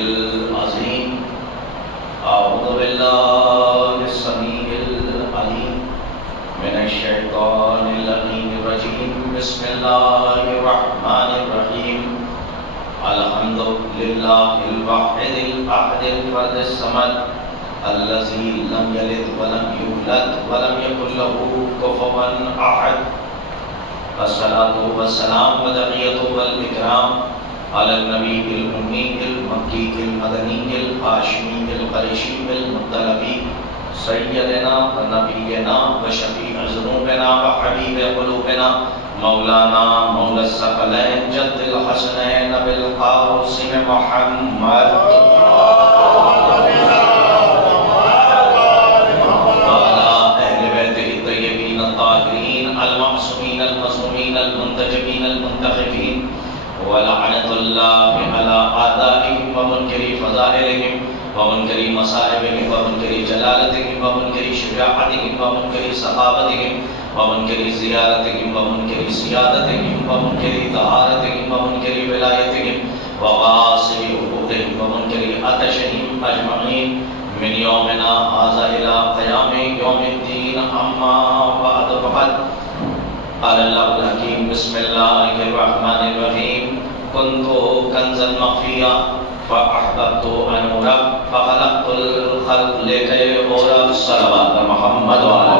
العظيم أعوذ بالله السميع العليم من الشيطان اللعين الرجيم بسم الله الرحمن الرحيم الحمد لله الواحد الأحد الفرد الصمد الذي لم يلد ولم يولد ولم يكن له كفوا أحد الصلاة والسلام وتحية والإكرام على النبي الأمي المكي المدني الهاشمي القرشي المطلبي سيدنا ونبينا وشفيع ذنوبنا وحبيب قلوبنا مولانا مولى الثقلين جد الحسنين بالقاسم محمد وعلى أهل بيته الطيبين الطاهرين المعصومين المظلومين المنتجبين المنتخبين ولعنة الله على أعدائهم ومنكري فضائلهم ومنكري مصائبهم ومنكري جلالتهم ومنكري شجاعتهم ومنكري سخاوتهم ومنكري زيارتهم ومنكري سيادتهم ومنكري طهارتهم ومنكري ولايتهم وغاصب حقوقهم ومنكري عطشهم أجمعين من يومنا هذا إلى قيام يوم الدين أما بعد فقد قال الله الحكيم بسم الله الرحمن الرحيم كنت كنزا مخفيا فأحببت أن أرى فخلقت الخلق لكي أرى الصلوات محمد وعلى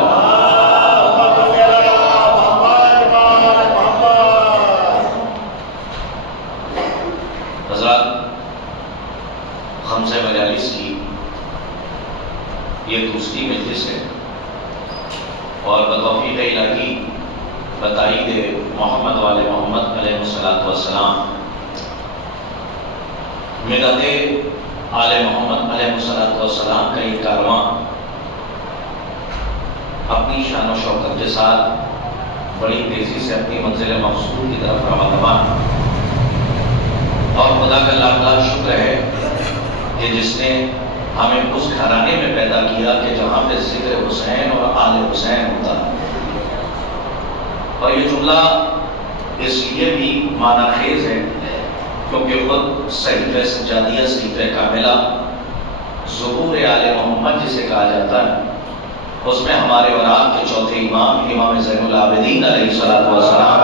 حضرات خمسہ مجالس کی یہ دوسری مجلس ہے اور بتوفیق الہی بتائید محمد والے محمد علیہ السلام ملت آل محمد علیہ السلام کا یہ کارواں اپنی شان و شوکت کے ساتھ بڑی تیزی سے اپنی منزل مقصود کی طرف رواں اور خدا کا لاکھ لاکھ شکر ہے کہ جس نے ہمیں اس گھرانے میں پیدا کیا کہ جہاں پہ ذکر حسین اور آل حسین ہوتا ہے. اور یہ جملہ اس لیے بھی معنی خیز ہے کیونکہ خود صحیفہ سجادیہ صحیفہ کاملہ ظہور آل محمد جسے کہا جاتا ہے اس میں ہمارے اوراق کے چوتھے امام امام زین العابدین علیہ الصلوۃ والسلام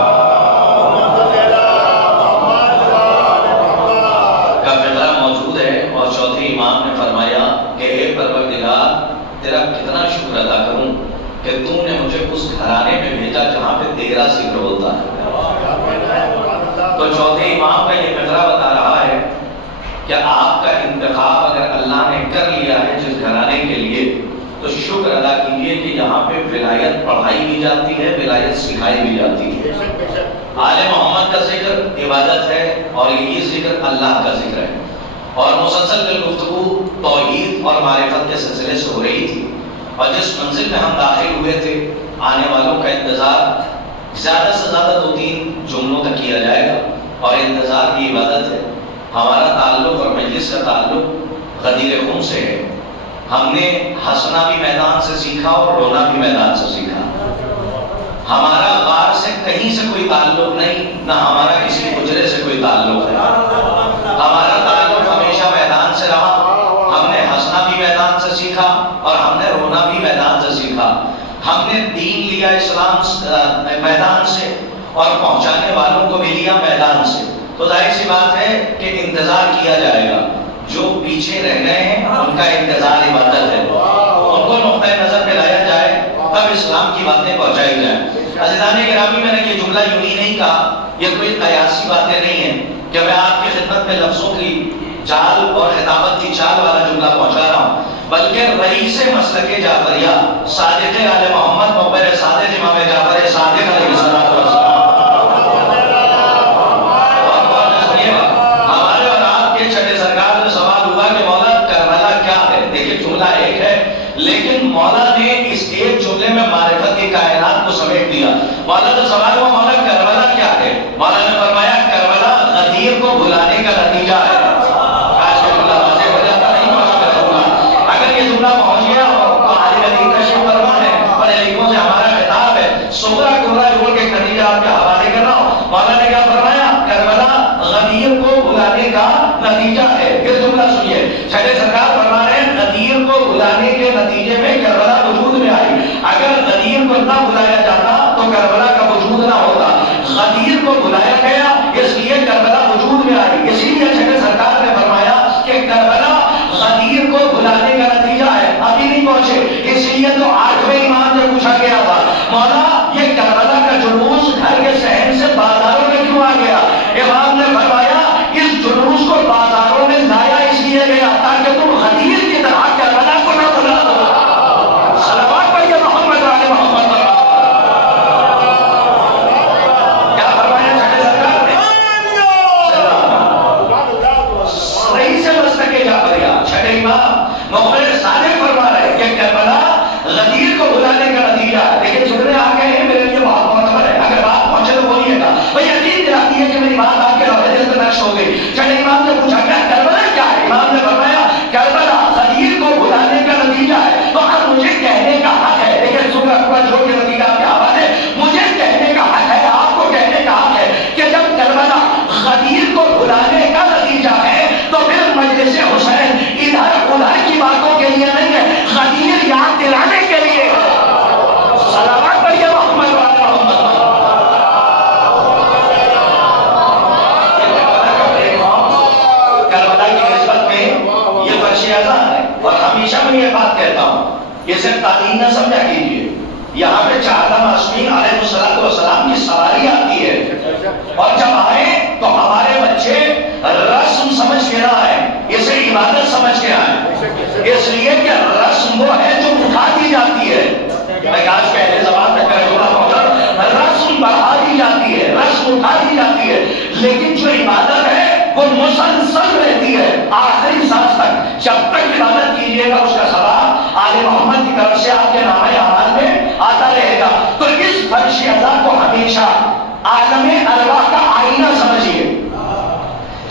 کا فقرہ موجود ہے اور چوتھے امام نے فرمایا کہ اے پروردگار تیرا کتنا شکر ادا کروں کہ تو نے مجھے اس گھرانے میں بھیجا جہاں پہ تیرا ذکر ہوتا ہے. تو چوتھے امام کا یہ فقرہ بتا رہا ہے کہ آپ کا انتخاب اگر اللہ نے کر لیا ہے جس گھرانے کے لیے تو شکر ادا کیجیے کہ یہاں پہ ولایت پڑھائی بھی جاتی ہے ولایت سکھائی بھی جاتی ہے. آل محمد کا ذکر عبادت ہے اور یہ ذکر اللہ کا ذکر ہے اور مسلسل گفتگو توحید اور معرفت کے سلسلے سے ہو رہی تھی اور جس منزل میں ہم داخل ہوئے تھے آنے والوں کا انتظار زیادہ سے زیادہ 2-3 جملوں تک کیا جائے گا اور انتظار کی عبادت ہے. ہمارا تعلق اور مجلس کا تعلق غدیر خون سے ہے. ہم نے ہنسنا بھی میدان سے سیکھا اور رونا بھی میدان سے سیکھا. ہمارا غار سے کہیں سے کوئی تعلق نہیں نہ ہمارا کسی حجرے سے کوئی تعلق ہے. ہمارا تعلق ہمیشہ میدان سے رہا. ہم نے ہنسنا بھی میدان سے سیکھا اور ہم نے رونا بھی میدان سے سیکھا. ہم نے دین لیا اسلام میدان سے اور پہنچانے والوں کو بھی لیا میدان سے. تو ظاہر سی بات ہے کہ انتظار کیا جائے گا. جو پیچھے رہ گئے ہیں ان کا انتظار عبادت ہے. ان کو نقطۂ نظر پہ لایا جائے تب اسلام کی باتیں پہنچائی جائیں. عزیزان گرامی میں نے یہ جملہ یوں ہی نہیں کہا. یہ کوئی قیاسی باتیں نہیں ہیں کہ میں آپ کی خدمت میں لفظوں کی چال اور خطابت کی چال والا جملہ پہنچا رہا ہوں بلکہ رئیس مسلک جعفریہ صادق آل محمد مقبر صادق امام جعفر صادق علیہ السلام ہمارے اور آپ کے چھٹے سرکار میں سوال ہوا کہ مولا کربلا کیا ہے. دیکھیں جملہ ایک ہے لیکن مولا نے اس ایک جملے میں معرفت کی کائنات کو سمیٹ دیا. مولا تو سوال ہوا مولا کربلا کیا ہے. مولا نے فرمایا کربلا غدیر کو بھلانے کا نتیجہ ہے. پہنچ گیا اور عالم دین کا شکر فرما ہے پڑھے لکھوں سے ہمارا خطاب ہے. سغرا کبرا جوڑ کے نتیجہ آپ کے حوالے کر رہا ہوں. مولا نے کیا فرمایا کربلا غدیر کو بلانے کا نتیجہ ہے. یہ جملہ سنیے, چھٹے سرکار فرما رہے ہیں غدیر کو بلانے کے نتیجے میں کربلا وجود میں آئی. اگر غدیر کو نہ بلایا جاتا تو کربلا کا وجود نہ ہوتا. غدیر کو بلایا گیا اس لیے کربلا وجود میں آئی. اسی لیے چھٹے سرکار نے فرمایا کہ کربلا غدیر کو بلانے کا نتیجہ ہے. ابھی نہیں پہنچے, اس لیے تو 8ویں امام سے پوچھا گیا تھا, مولا یہ کربلا کا جلوس گھر کے صحن سے بازاروں میں کیوں آ گیا؟ امام نے فرمایا اس جلوس کو بازاروں میں لایا اس لیے گیا تاکہ تم غدیر کی طرح کربلا کو نہ بلا دو. صلوات پڑھیے محمد علی محمد. کیا فرمایا چھٹے سرکار نے؟ صحیح سے مستقل جعفریہ چھٹے امام مخبر صادق فرما رہے کہ کربلا غدیر کو بلانے کا نتیجہ ہے. لیکن جتنے آ گئے ہیں میرے لیے بہت معتبر ہے, اگر بات پہنچے تو بولیے گا. بھئی یقین دلاتی ہے کہ میری بات آپ کے لوہے دل پر نقش ہو گئی. چھٹے امام نے پوچھا کہ کربلا کیا ہے؟ امام نے فرمایا کربلا غدیر کو بلانے کا نتیجہ ہے. تو اب مجھے کہنے کا حق ہے, لیکن سورہ اکبر جو کہ نتیجہ آپ کے حوالے, مجھے کہنے کا حق ہے, آپ کو کہنے کا حق ہے کہ جب کربلا غدیر کو بلانے کا نتیجہ ہے تو پھر مجلس حسین ادھر ادھر کی باتوں کے لیے نہیں ہے, غدیر یاد دلانے کے لیے ہے. صلوات پڑھیے محمد وعلی محمد. کربلا کی نسبت میں یہ فرش اذان ہے, اور ہمیشہ میں یہ بات کہتا ہوں, یہ صرف تعلیم نہ سمجھا کیجیے. یہاں پہ 4 معصومین علیہ السلام کی سواری آتی ہے, اور جب آئے تو ہمارے بچے رسم سمجھ کے نہ آئے, اسے عبادت سمجھ کے آئے. اس لیے کہ رسم وہ ہے جو اٹھا دی جاتی ہے. میں آج پہلے زبان تک کا جملہ پہنچا, رسم بڑھا دی جاتی ہے, رسم اٹھا دی جاتی ہے, لیکن جو عبادت ہے وہ مسلسل رہتی ہے آخری سانس تک. جب تک عبادت کیجیے گا اس کا ثواب آل محمد کی طرف سے آپ کے نامہ اعمال میں آتا رہے گا. تو اس فرش اذا کو ہمیشہ عالم ارواح کا آئینہ سمجھیے.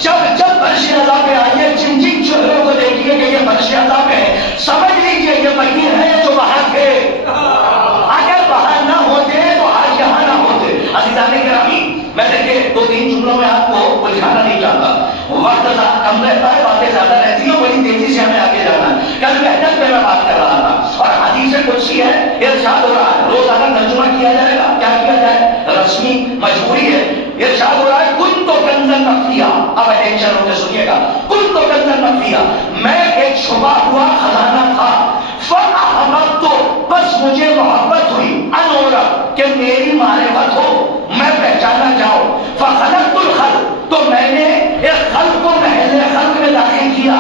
جب فرش اذا پہ آئیے, جن چہروں کو دیکھیے کہ یہ فرش اذا پہ ہے, سمجھ لیجیے یہ وہی ہے جو وہاں تھے. اگر وہاں نہ ہوتے تو آج یہاں نہ ہوتے. عزیزان گرامی, میں دیکھیں 2-3 جملوں میں آپ کو الجھانا نہیں چاہتا, وقت کم رہتا ہے, باتیں زیادہ رہتی ہیں, بڑی تیزی سے ہمیں آگے جانا ہے. کل محنت پہ میں بات کر رہا تھا, اور حدیث قدسی ہے, ارشاد ہو رہا ہے روزانہ ترجمہ کیا جائے گا. کیا کیا جائے؟ رسمی مجبوری ہے. ارشاد ہو رہا ہے کن تو کنزن مخفیہ. اب اٹینشن ہو کے سنیے گا. کن تو کنزن مخفیہ, میں ایک چھپا ہوا خزانہ تھا. فاحببت, بس مجھے محبت ہوئی, انورا کہ میری معرفت ہو, میں پہچانا چاہوں. فخلقت الخلق, تو میں نے ایک خلق کو محل خلق میں داخل کیا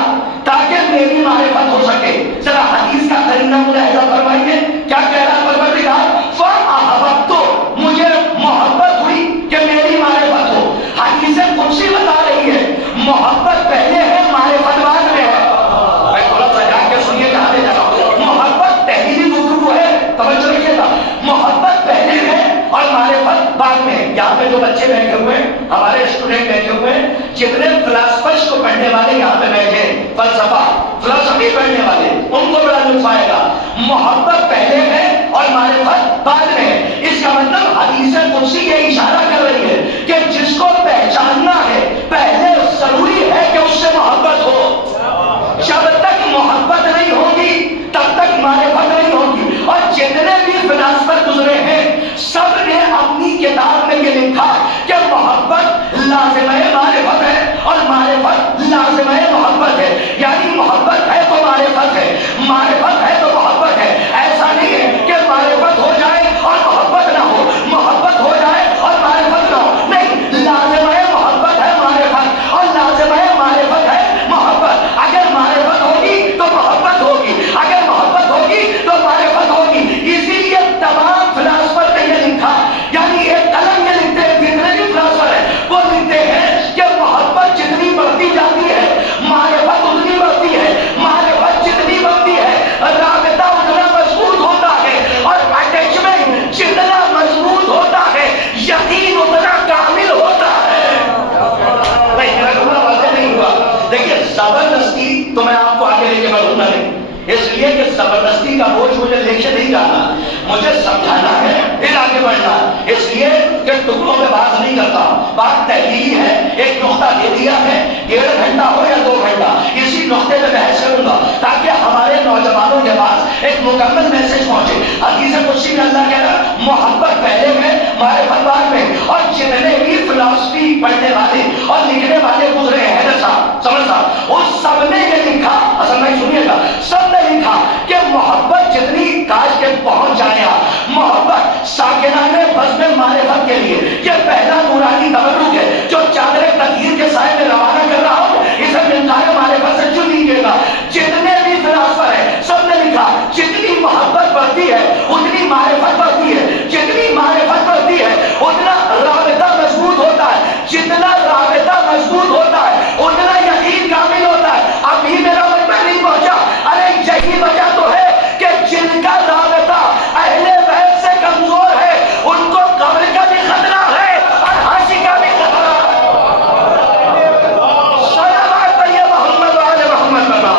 تاکہ میری معرفت ہو سکے. ذرا حدیث کا قرینہ ملاحظہ فرمائیے, کیا کہہ رہا ہے پروردگار؟ فاحببت, مجھے محبت ہوئی کہ میری معرفت ہو. حدیث قدسی بتا رہی ہے محبت پہلے ہے, معرفت بعد میں ہے. میں تھوڑا سا جا کے سنیے کہاں لے جا رہا ہوں. محبت پہلی گفتگو ہے, توجہ رکھیے گا. محبت پہلے ہے اور معرفت بعد میں. یہاں پہ جو بچے بیٹھے ہوئے ہیں, ہمارے اسٹوڈنٹ بیٹھے ہوئے ہیں, جتنے فلاسفرز کو پڑھنے والے یہاں پہ بیٹھے ہیں, فلسفہ فلسفی پڑھنے والے, ان کو بڑا لطف آئے گا. محبت پہلے ہے اور معرفت بعد میں ہے. اس کا مطلب حدیث قدسی یہ اشارہ کر رہی ہے کہ جس کو پہچاننا ہے پہلے ضروری ہے کہ اس سے محبت ہو. جب تک محبت نہیں ہوگی تب تک معرفت نہیں ہوگی. اور جتنے بھی فلاسفر گزرے ہیں سب نے اپنی کتاب میں یہ لکھا کہ محبت لازمہ معرفت ہے اور معرفت لازمہ محبت ہے. یعنی محبت ہے تو معرفت ہے, معرفت ہے تو محبت ہے. ایسا نہیں ہے کہ معرفت ہو جائے اور محبت نہ ہو, محبت ہو جائے اور معرفت نہ ہو. نہیں, لازمہ محبت ہے معرفت, اور لازمہ معرفت ہے محبت. اگر معرفت ہوگی تو محبت ہوگی, اگر محبت ہوگی تو معرفت ہوگی. اسی لیے تمام فلاسفر نے یہ لکھا, یعنی ایک قلم یہ لکھتے ہیں, جتنے بھی فلاسفر ہیں وہ لکھتے ہیں کہ محبت جتنی بڑھتی جاتی ہے معرفت اتنی بڑھتی ہے, معرفت جتنی بڑھتی ہے رابطہ اتنا مضبوط ہوتا ہے, اور اٹیچمنٹ جتنا مضبوط ہوتا ہے یقین اتنا کامل ہوتا ہے. نہیں, میرا جملہ واضح نہیں ہوا. دیکھیے زبردستی تو میں آپ کو آگے لے کے بڑھوں گا نہیں, اس لیے کہ زبردستی کا بوجھ مجھے لے کے نہیں جانا، مجھے سمجھانا ہے پھر آگے بڑھنا، اس لیے کہ ٹکڑوں میں بات نہیں کرتا، بات تحلیلی ہے، ایک نقطہ دے دیا ہے، 1.5 گھنٹہ ہو یا 2 گھنٹہ اسی نقطے میں بحث کروں گا تاکہ ہمارے نوجوانوں کے پاس ایک مکمل میسج پہنچے۔ حدیث قدسی میں اللہ کہہ رہا محبت پہلے میں معرفت بعد میں، اور جتنے بھی فلسفی پڑھنے والے اور لکھنے والے گزرے ہیں حیدر صاحب سمجھ صاحب اس سب نے یہ لکھا، اصل میں سنیے گا، سب نے لکھا کہ محبت جتنی کاش کے پہنچ جائے محبت ساکنان بزم معرفت کے لیے یہ پہلا نورانی تبرک ہے جو چادر تطہیر کے سائے میں روانہ کر رہا ہوں، اسے مقدار معرفت سے چن لیجیے گا۔ جتنے بھی فلاسفر ہیں سب نے لکھا جتنی محبت بڑھتی ہے اتنی معرفت بڑھتی ہے، جتنی معرفت بڑھتی ہے اتنا رابطہ مضبوط ہوتا ہے، جتنا رابطہ مضبوط ہوتا ہے اتنا یقین کامل ہوتا ہے۔ ابھی میرا مطلب نہیں پہنچا، ارے یہی وجہ تو ہے کہ جن کا رابطہ اہل بیت سے کمزور ہے ان کو قبر کا بھی خطرہ ہے اور ہانسی کا بھی خطرہ ہے۔ صلوات پڑھیے محمد و آل محمد بنا۔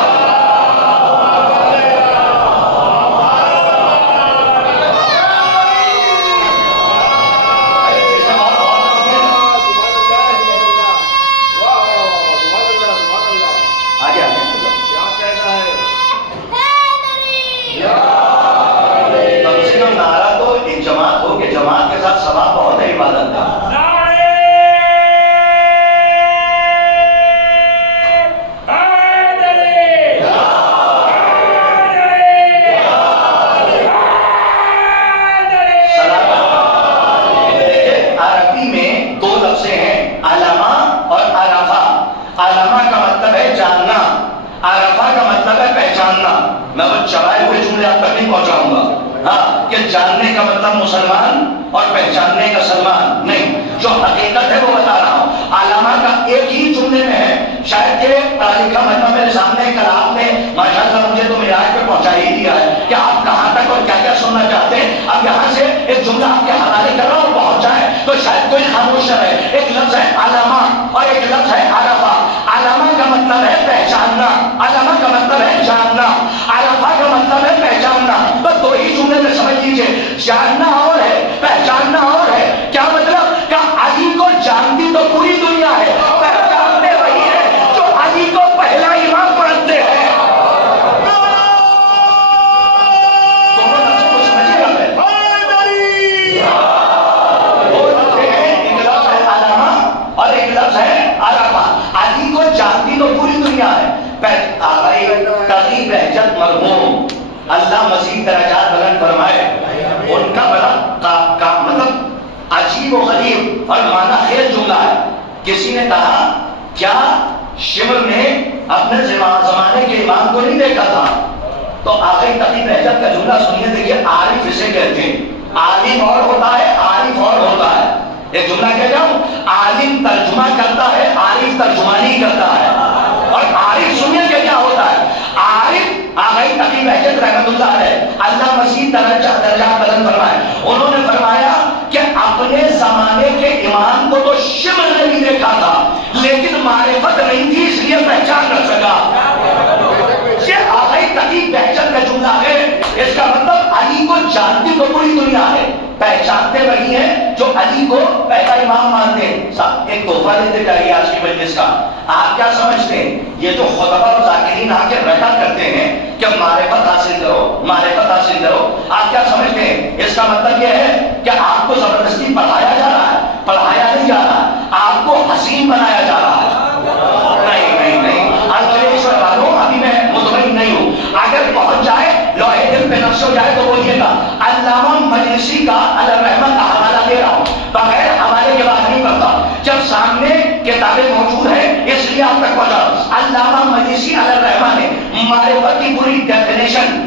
جماعت کے ساتھ ثواب بہت ہے عبادت کا۔ عربی میں 2 لفظ ہیں علامہ اور عرفہ۔ علامہ کا مطلب ہے جاننا، عرفہ کا مطلب ہے پہچاننا۔ میں وہ چبائے ہوئے جملے آپ تک نہیں پہنچاؤں گا، ہاں کہ جاننے کا مطلب مسلمان اور پہچاننے کا سلمان نہیں، جو حقیقت ہے وہ بتا رہا ہوں۔ علامہ کا ایک ہی جملے میں ہے، شاید کہ پڑھا لکھا مجمع میرے سامنے کل آپ نے ماشاءاللہ مجھے تو معراج پہ پہنچا ہی دیا ہے کہ آپ کہاں تک اور کیا کیا سننا چاہتے ہیں۔ اب یہاں سے ایک جملہ آپ کے حوالے کر رہا ہوں، پہنچ جائے تو شاید کوئی خاموش رہے۔ ایک لفظ ہے علامہ اور ایک لفظ ہے عرفہ۔ علامہ کا مطلب ہے پہچاننا، علامہ کا مطلب ہے جاننا، عرفہ کا مطلب ہے پہچاننا۔ بس 2 ہی جملے میں سمجھ لیجیے، جاننا اور ہے پہچاننا اور ہے۔ کیا مطلب کہ علی کو جانتی تو پوری دنیا ہے، پہچانتے وہی ہے جو علی کو پہلا امام پڑھتے ہیں۔ علی کو جانتی تو پوری دنیا ہے۔ آقائے تقی بہجت مرحوم اللہ مزید درجات بلند فرمائے، ان کا بڑا مطلب عجیب و غریب اور معنی خیز جملہ ہے۔ کسی نے کہا کیا شمر نے اپنے زمانے کے امام کو نہیں دیکھا تھا؟ تو آقائے تقی بہجت کا جملہ سنیے، دیکھیے عارف اسے کہتے ہیں، عالم اور ہوتا ہے عارف اور ہوتا ہے۔ ایک جملہ کہہ رہا ہوں، عالم ترجمہ کرتا ہے عارف ترجمانی کرتا ہے، اور عارف سنیے کہ کیا ہوتا ہے۔ عارف آغائی تقی بہجت رحمت اللہ علیہ اللہ مزید درجات بلند فرمائے، انہوں نے فرمایا کہ اپنے زمانے کے امام کو تو شمر نے بھی دیکھا تھا لیکن معرفت نہیں تھی اس لیے پہچان نہ سکا۔ یہ آغائی تقی بہجت کا جملہ ہے، اس کا مطلب علی کو جانتی تو پوری دنیا ہے، پہچانتے وہی ہیں جو علی کو پہلا امام مانتے ہیں۔ ایک تحفہ دیتے جائیے آج کی مجلس کا۔ آپ کیا سمجھتے ہیں یہ جو خطبہ اور ذاکرین آ کے رٹا کرتے ہیں کہ معرفت حاصل کرو معرفت حاصل کرو، آپ کیا سمجھتے ہیں اس کا مطلب یہ ہے کہ آپ کو زبردستی پڑھایا جا رہا ہے؟ پڑھایا نہیں جا رہا، آپ کو حسین بنایا جا رہا ہے۔ نہیں نہیں نہیں، انکلیشور والوں ابھی میں مطمئن نہیں ہوں، اگر پہنچ جائے لوہے دل پہ نقش ہو جائے تو بولیے گا۔ علامہ مجلسی کا علی الرحمہ کا حوالہ دے رہا ہوں، بغیر حوالے کے بعد نہیں پڑھتا، جب سامنے کتابیں موجود ہیں اس لیے آپ تک پہنچا۔ علامہ مجلسی علی الرحمہ نے معرفت کی پوری ڈیفینیشن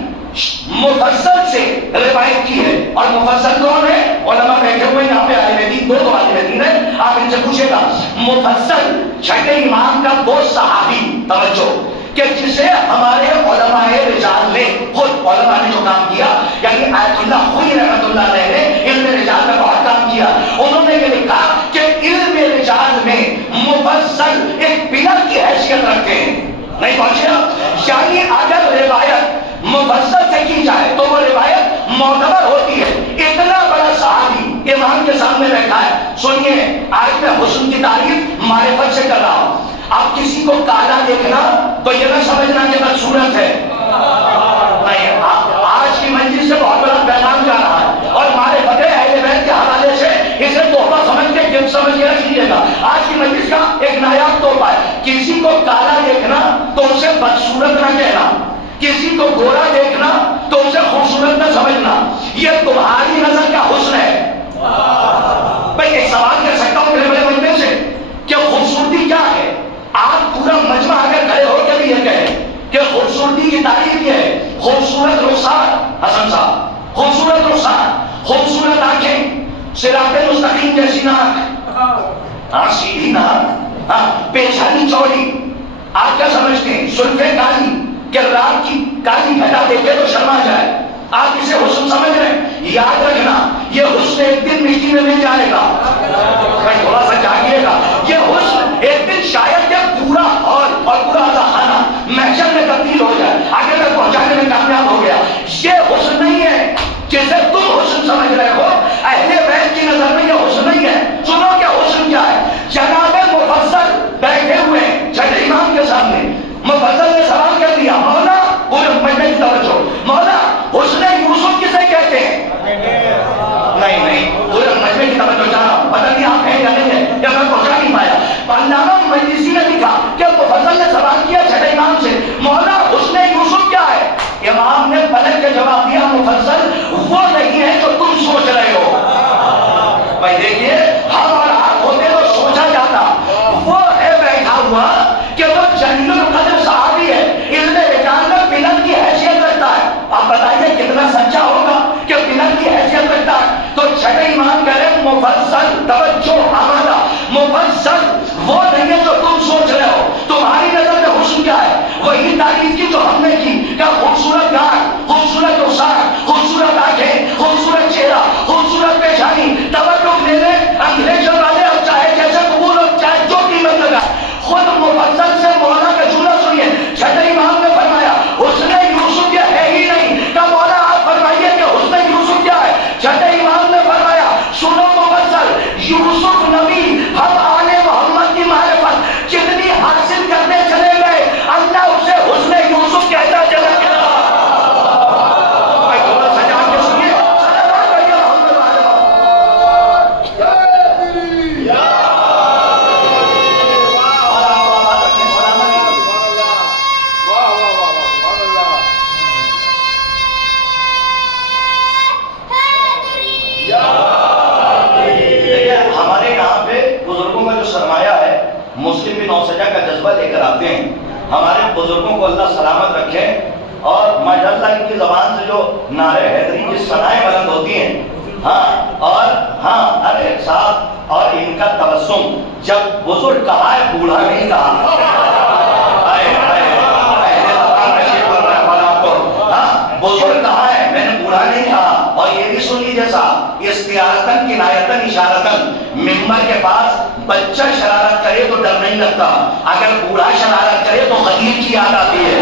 مفصل سے روایت کی ہے، اور مفصل کون ہے؟ علماء بیٹھے ہوئے یہاں پہ عالم دین، 2 عالم دین ہیں، آپ ان سے پوچھے گا۔ مفصل چھٹے امام کا وہ صحابی، توجہ، کہ جسے ہمارے علماء رجال نے، خود علماء نے جو کام کیا، یعنی آیت اللہ خوئی رحمت اللہ علیہ نے علم رجال میں بہت کام کیا، انہوں نے یہ لکھا کہ علم رجال میں مفصل ایک پلر کی حیثیت رکھتے ہیں۔ نہیں پہنچے آپ؟ یعنی اگر روایت ہوتی ہے. اتنا بڑا صحابی امام کے سامنے بیٹھا ہے. سنیے آج میں حسن کی تعریف معرفت سے کر رہا ہوں. اب کسی کو کالا دیکھنا تو یہ نہ سمجھنا کہ بدصورت ہے. نہیں، آج کی مجلس سے بہت بڑا پیغام جا رہا ہے اور معرفت اہل بیت کے حوالے سے اسے تحفہ سمجھ کے گفٹ سمجھ کے رکھ لیجیے گا. آج کی مجلس کا ایک نایاب تحفہ ہے. کسی کو کالا دیکھنا تو اسے بدصورت نہ کہنا، کسی کو گورا دیکھنا تو اسے خوبصورت نہ سمجھنا. یہ تمہاری نظر کا حسن ہے. بھائی ایک سوال کر سکتا ہوں بڑے مجمع سے کہ خوبصورتی کیا ہے؟ آپ پورا مجمع اگر کھڑے ہو کے بھی یہ کہیں کہ خوبصورتی کی تعریف یہ ہے: خوبصورت رخسار حسن صاحب، خوبصورت رخسار، خوبصورت آنکھیں، صراط مستقیم جیسی ناک، سیدھی ناک، پیشانی چوڑی. آپ کیا سمجھتے ہیں؟ زلفیں کالی کہ رات کی کالی گھٹا دیکھے تو شرما جائے. آپ اسے حسن سمجھ رہے ہیں؟ یاد رکھنا یہ حسن ایک دن مٹی میں مل جائے گا. تھوڑا سا جاگیے گا. یہ حسن ایک دن شاید کہ پورا ہال اور پورا خانہ محشر میں تبدیل ہو جائے. آگے تک پہنچانے میں کامیاب ہو گیا. یہ حسن نہیں ہے جسے تم حسن سمجھ رہے ہو. اہل بیت کی نظر میں یہ حسن نہیں ہے. سنو کہ حسن کیا ہے. جناب مفضل بیٹھے ہوئے چھٹے امام کے سامنے. مفضل نے سوال کر دیا: مولا، پورے مجمع کی توجہ، مولا حسن یوسف کسے کہتے ہیں؟ نہیں، پورے مجمع کی توجہ چاہا. پتہ نہیں آپ ہیں یا نہیں ہے یا میں پہنچا نہیں پایا. علامہ مجلسی نے لکھا کہ مفضل نے سوال کیا چھٹے امام سے: مولا حسن یوسف کیا ہے؟ امام نے پلٹ کے جواب دیا: مفضل وہ نہیں ہے جو تم سوچ رہے ہو. بھائی دیکھیے، ہم اور آپ ہوتے تو سوچا جاتا. وہ ہے بیٹھا ہوا کہ وہ جلیل القدر صحابی ہے، علم رجال میں پلٹ کی حیثیت رکھتا ہے. آپ بتائیے کتنا سچا ہوگا کہ پلٹ کی حیثیت رکھتا ہے. تو چھٹے امام کہہ رہے مفضل، توجہ آمادہ، مفضل وہ نہیں ہے جو تم سوچ رہے ہو. تمہاری نظر میں حسن کیا ہے؟ وہی تعریف کی جو ہم نے کی کہ خوبصورت گاٹ، خوبصورت رخسار، خوبصورت آنکھیں، خوبصورت چہرہ، خوبصورت پیشانی. توجہ لے لیں انگریزوں والے، اب چاہے جیسے قبول ہو، چاہے جو قیمت لگا. خود مفضل سے مولانا کا جملہ سنیے. چھٹے امام نے فرمایا حسن یوسف یہ ہے ہی نہیں. کہ مولا آپ فرمائیے کہ حسن یوسف کیا ہے؟ چھٹے امام نے فرمایا سنو مفضل، یوسف نبی ہم آل محمد کی معرفت جتنی حاصل کرتے چلے گئے، اللہ اسے حسن یوسف کہتا چلا گیا. مسلم بھی نوسجا کا جذبہ لے کر آتے ہیں. ہمارے بزرگوں کو اللہ سلامت رکھے. اور ماشاء اللہ ان کی زبان سے جو نعرے حیدری کی ثنائیں بلند ہوتی ہیں، ارے صاحب، اور ان کا تبسم جب بزرگ کہا ہے، بوڑھا نہیں کہا. بزرگ کہا ہے، میں نے بوڑھا نہیں کہا. اور یہ بھی سن لیجیے صاحب، استعارتن کنایتن اشارتن، ممبر کے پاس بچہ شرارت کرے تو ڈر نہیں لگتا، اگر بوڑھا شرارت کرے تو غدیر کی یاد آتی ہے.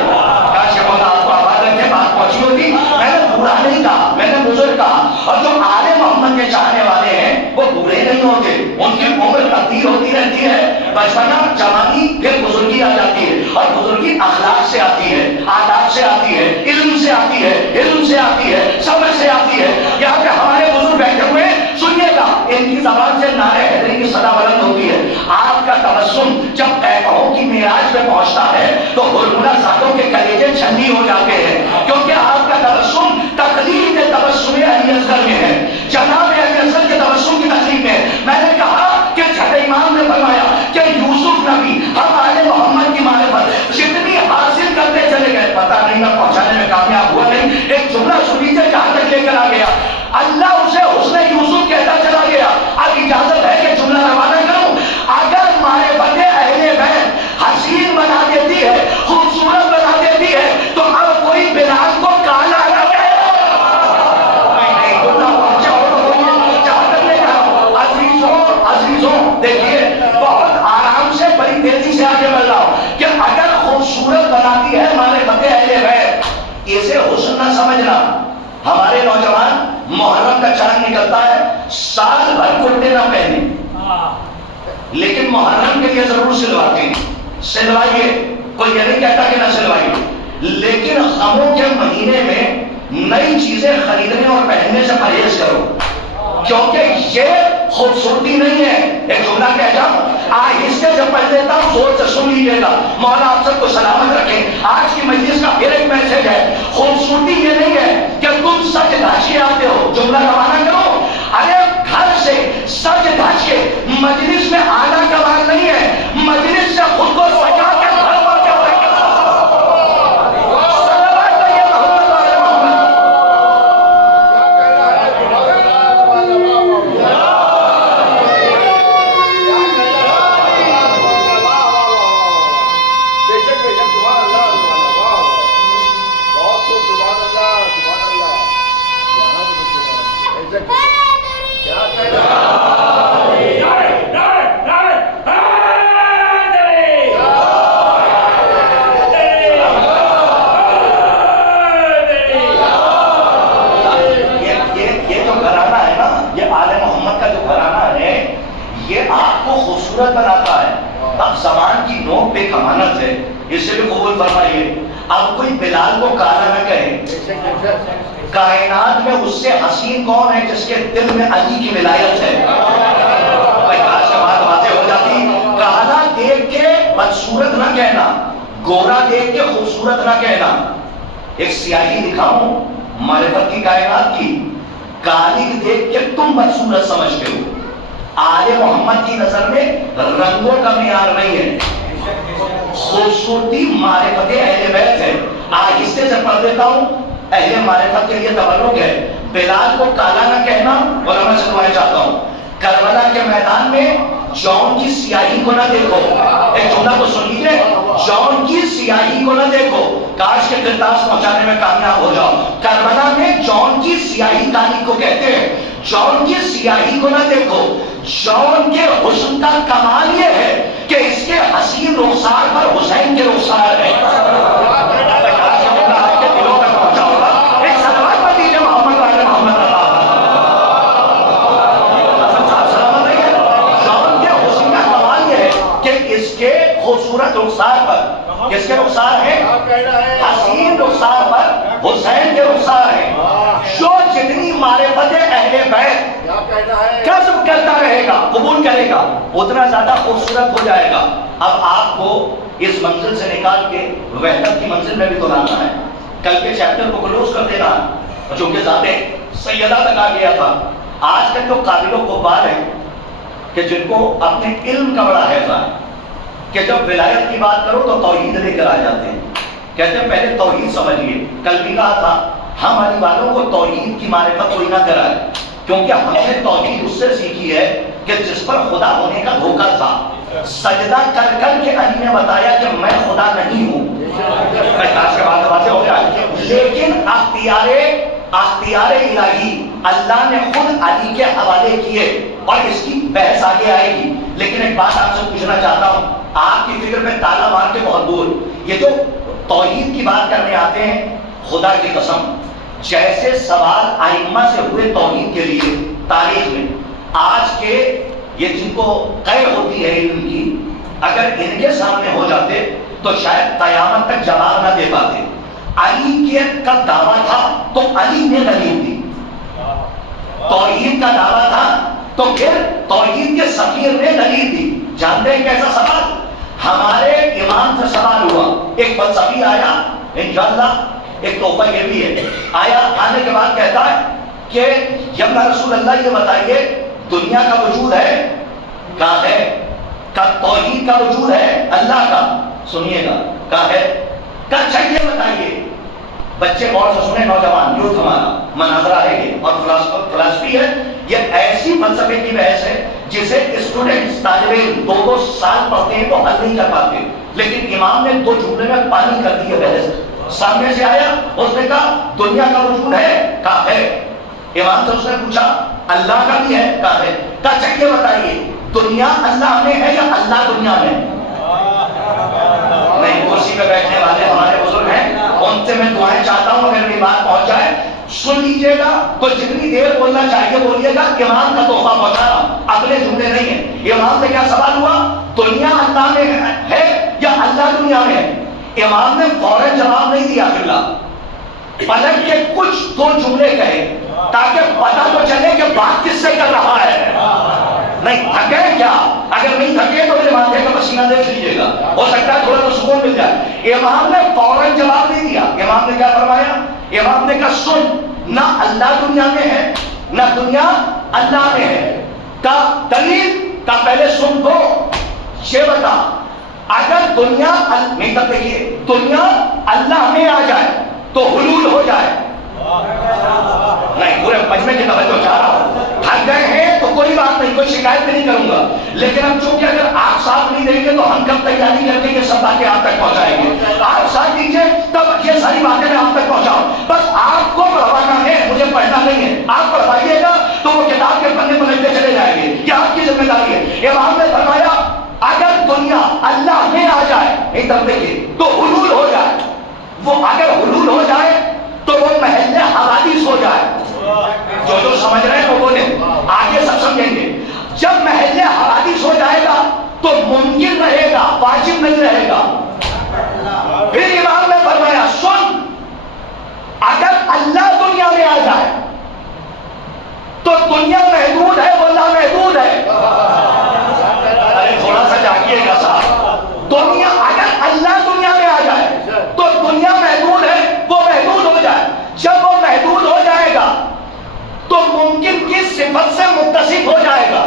کاش مولا آپ کو آباد رکھے، بات پہنچی ہوتی. میں نے بوڑھا نہیں کہا، میں نے بزرگ کہا. اور جو آل محمد کے چاہنے والے ہیں وہ بوڑھے نہیں ہوتے، ان کی عمر تبدیل ہوتی رہتی ہے. بچپنا، جوانی، پھر بزرگی آ جاتی ہے. اور بزرگی اخلاق سے آتی ہے، آداب سے آتی ہے، علم سے آتی ہے، علم سے آتی ہے، صبر سے آتی ہے. یہاں پہ ہمارے بزرگ بیٹھے ہوئے، سنیے گا ان کی زبان سے نعرے حیدری کی صدا بلند ہوتی ہے. آپ کا تبسم جب قیقہوں کی معراج میں پہنچتا ہے تو ہرملہ زادوں کے کلیجے چھنی ہو جاتے ہیں، کیونکہ آپ کا تبسم تقلید تبسم علی اصغر میں ہے، جناب علی اصغر کے تبسم کی تقلید میں. میں نے کہا کہ چھٹے امام نے فرمایا کہ یوسف نبی ہم آل محمد کی معرفت جتنی حاصل کرتے چلے گئے، پتہ نہیں میں پہنچانے میں کامیاب ہوا نہیں. ایک جملہ سنیجیے جہاں تک لے کر آ گیا. اللہ اسے حسن یوسف کہتا چلا گیا. اب اجازت ہے کہ جملہ روانہ کروں. اگر معرفت اہل بیت حسین بنا دیتی ہے، خوبصورت بنا دیتی ہے، تو اب کوئی بلال کو کالا نہ کہے. نہیں، جملہ پہنچا ہو تو کوئی جہاں تک لے کر عزیزوں دیکھیے، بہت آرام سے بڑی تیزی سے آگے بڑھ رہا ہوں کہ اگر خوبصورت بناتی ہے معرفت اہل بیت، اسے حسن نہ سمجھنا. ہمارے نوجوان محرم کا چاند نکلتا ہے سال بھر کرتے نہ پہنے، لیکن محرم کے لیے ضرور سلواتے ہیں، سلوائیے، کوئی یہ نہیں کہتا کہ نہ سلوائیے، لیکن غموں کے مہینے میں نئی چیزیں خریدنے اور پہننے سے پرہیز کرو، کیونکہ یہ خوبصورتی نہیں ہے۔ ایک جملہ کہہ جاؤں، آہستہ سے پڑھ لیتا ہوں، زور سے سن لیجیے گا، مولا آپ سب کو سلامت رکھے۔ آج کی مجلس کا پھر ایک میسج ہے، خوبصورتی یہ نہیں ہے کہ تم سج دھج کے آتے ہو، جملہ روانہ کرو، ارے گھر سے سج دھج کے مجلس میں آنا کمال نہیں ہے، مجلس سے خود کو سجا کے گھر پر کے بناتا ہے۔ اب زبان کی نوک پہ امانت ہے، اسے بھی قبول فرمائیے۔ اب کوئی بلال کو کالا نہ کہے، کائنات میں اس سے حسین کون ہے جس کے دل میں علی کی ولایت ہے؟ کاش کے بعد باتیں ہو جاتی۔ کالا دیکھ کے بدصورت نہ کہنا، گورا دیکھ کے خوبصورت نہ کہنا۔ ایک سیاہی دکھاؤں معرفت کی کائنات کی، کالی دیکھ کے تم بدصورت سمجھتے ہو، آل محمد کی نظر میں رنگوں کا معیار نہیں ہے، خوبصورتی معرفت اہل بیت ہے۔ آہستہ سے پڑھ دیتا ہوں، اہل معرفت کے لیے تبرک ہے۔ بلال کو کالا نہ کہنا، اور میں سے دعائیں چاہتا ہوں، کربلا کے میدان میں جون کی سیاہی کو نہ دیکھو، ایک جملہ کو سن لیجیے، جون کی سیاہی کو نہ دیکھو، کاش کے کرتاس پہنچانے میں کامیاب ہو جاؤ۔ کربلا میں جون کی سیاہی کالی کو کہتے ہیں، جون کی سیاہی کو نہ دیکھو، جون کے حسن کا کمال یہ ہے کہ اس کے حسین رخسار پر حسین کے رخسار ہے۔ کاش کے جملہ آپ کے دلوں تک پہنچا ہوگا۔ ایک صلوات پر دیجیے محمد وعلی محمد اللہ۔ خوبصورت رخسار پر، کس کے رخسار ہے؟ حسین رخسار پر حسین کے رخسار ہے۔ جو جتنی معرفت اہل بیت کسب کرتا رہے گا، قبول کرے گا، اتنا زیادہ خوبصورت ہو جائے گا۔ اب آپ کو اس منزل سے نکال کے وحدت کی منزل میں بھی تو لانا ہے، کل کے چیپٹر کو کلوز کر دینا ہے، جو کہ ذات سیدہ تک آ گیا تھا۔ آج کل تو قابل و قبال ہیں کہ جن کو اپنے علم کا بڑا حیضہ ہے کہ جب ولایت کی بات کرو تو توحید لے کر آ جاتے ہیں، کہتے ہیں پہلے توحید سمجھیے۔ کل بھی کہا تھا ہم علی والوں کو توحید کی معرفت کوئی نہ کرائے، کیونکہ ہم نے توحید اس سے سیکھی ہے کہ جس پر خدا ہونے کا دھوکہ تھا، سجدہ کر کر کے علی نے بتایا کہ میں خدا نہیں ہوں۔ کاش کے بعد باتیں ہو جائیں، لیکن اختیار الہی اللہ نے خود علی کے حوالے کیے، اور اس کی بحث آگے آئے گی۔ لیکن ایک بات آپ سے پوچھنا چاہتا ہوں، آپ کی فکر میں تالا مار کے بہت دور، یہ جو توحید کی بات کرنے آتے ہیں، خدا کی قسم جیسے سوال ائمہ سے ہوئے توحید کے لیے تاریخ میں، آج کے یہ جن کو قے ہوتی ہے علم کی، اگر ان کے سامنے ہو جاتے تو شاید قیامت تک جواب نہ دے پاتے۔ علی کے کا دعویٰ تھا تو علی نے دلیل دی، توحید کا دعویٰ تھا تو پھر توحید کے سفیر نے دلیل دی۔ جانتے ہیں کیسا سوال؟ ہمارے امام سے سوال ہوا، ایک فلسفی آیا، انشاءاللہ ایک تحفہ یہ بھی ہے، آیا، آنے کے بعد کہتا ہے کہ یا رسول اللہ یہ بتائیے دنیا کا وجود ہے؟ کہا ہے، کہ توحید کا وجود ہے اللہ کا، سنیے گا، کہا ہے، کہا چاہیے بتائیے۔ بچے غور سے سنیں، نوجوان یوتھ ہمارا مناظرہ ہے یہ، اور فلسفی ہے یہ، ایسی فلسفے کی بحث ہے جسے اسٹوڈنٹس طالب علم 2 سال پڑھتے ہیں تو حل نہیں کر پاتے، لیکن امام نے 2 جملے میں پانی کر دی ہے بحث۔ سامنے سے آیا، اس نے کہا دنیا کا وجود ہے؟ کہا ہے۔ امام سے اس نے پوچھا اللہ کا بھی ہے؟ کہا ہے۔ کہا چاہیے بتائیے دنیا اللہ میں ہے یا اللہ دنیا میں؟ نہیں، کرسی پہ بیٹھنے والے ہمارے بزرگ ہیں، ان سے میں دعائیں چاہتا ہوں اگر میری بات پہنچ جائے، سن لیجئے گا تو جتنی دیر بولنا چاہیے بولیے گا، امام کا تحفہ پہنچانا، اپنے جملے نہیں ہیں۔ امام سے کیا سوال ہوا؟ دنیا اللہ میں ہے یا اللہ دنیا میں ہے؟ امام نے فوراً جواب نہیں دیا، پلٹ کے کچھ دو جملے کہے تاکہ پتہ تو چلے کہ بات کس سے کر رہا ہے۔ نہیں تھکے کیا؟ اگر نہیں تھکے تو میرے ماتھے کا پسینہ دیکھ لیجیے گا، ہو سکتا ہے تھوڑا تو سکون مل جائے۔ امام نے فوراً جواب نہیں دیا۔ امام نے کیا فرمایا؟ امام نے کہا سن، نہ اللہ دنیا میں ہے نہ دنیا اللہ میں ہے۔ کا دلیل کا پہلے سن دو، یہ بتا اگر دنیا نہیں تب دیکھیے دنیا اللہ میں آ جائے تو حلول ہو جائے۔ نہیں پورے مجمع کی توجہ چاہ رہا ہوں، تھک گئے ہیں تو کوئی بات نہیں، کوئی شکایت نہیں کروں گا، لیکن اب چونکہ اگر آپ ساتھ نہیں دیں گے تو ہم کب تیاری کر کے یہ سب باتیں آپ تک پہنچائیں گے؟ آپ ساتھ دیجیے تب یہ ساری باتیں میں آپ تک پہنچاؤں۔ بس آپ کو پڑھوانا ہے، مجھے پڑھنا نہیں ہے۔ آپ پڑھوائیے گا تو وہ کتاب کے پنے پلٹتے چلے جائیں گے، یہ آپ کی ذمہ داری ہے۔ امام نے فرمایا اگر دنیا اللہ میں آ جائے، نہیں تب دیکھیے تو حلول ہو جائے۔ وہ اگر حلول ہو جائے تو وہ محل حوادث ہو جائے۔ جو سمجھ رہے ہیں وہ بولے، آگے سب سمجھیں گے۔ جب محل حوادث ہو جائے گا تو ممکن رہے گا، واجب نہیں رہے گا۔ پھر امام نے فرمایا سن، اگر اللہ دنیا میں آ جائے تو دنیا محدود ہے وہ لامحدود ہے۔ ارے تھوڑا سا جاگیے گا صاحب، دنیا اگر اللہ دنیا میں آ جائے تو دنیا محدود ہے وہ محدود ہو جائے۔ جب وہ محدود ہو جائے گا تو ممکن کی صفت سے متصف ہو جائے گا۔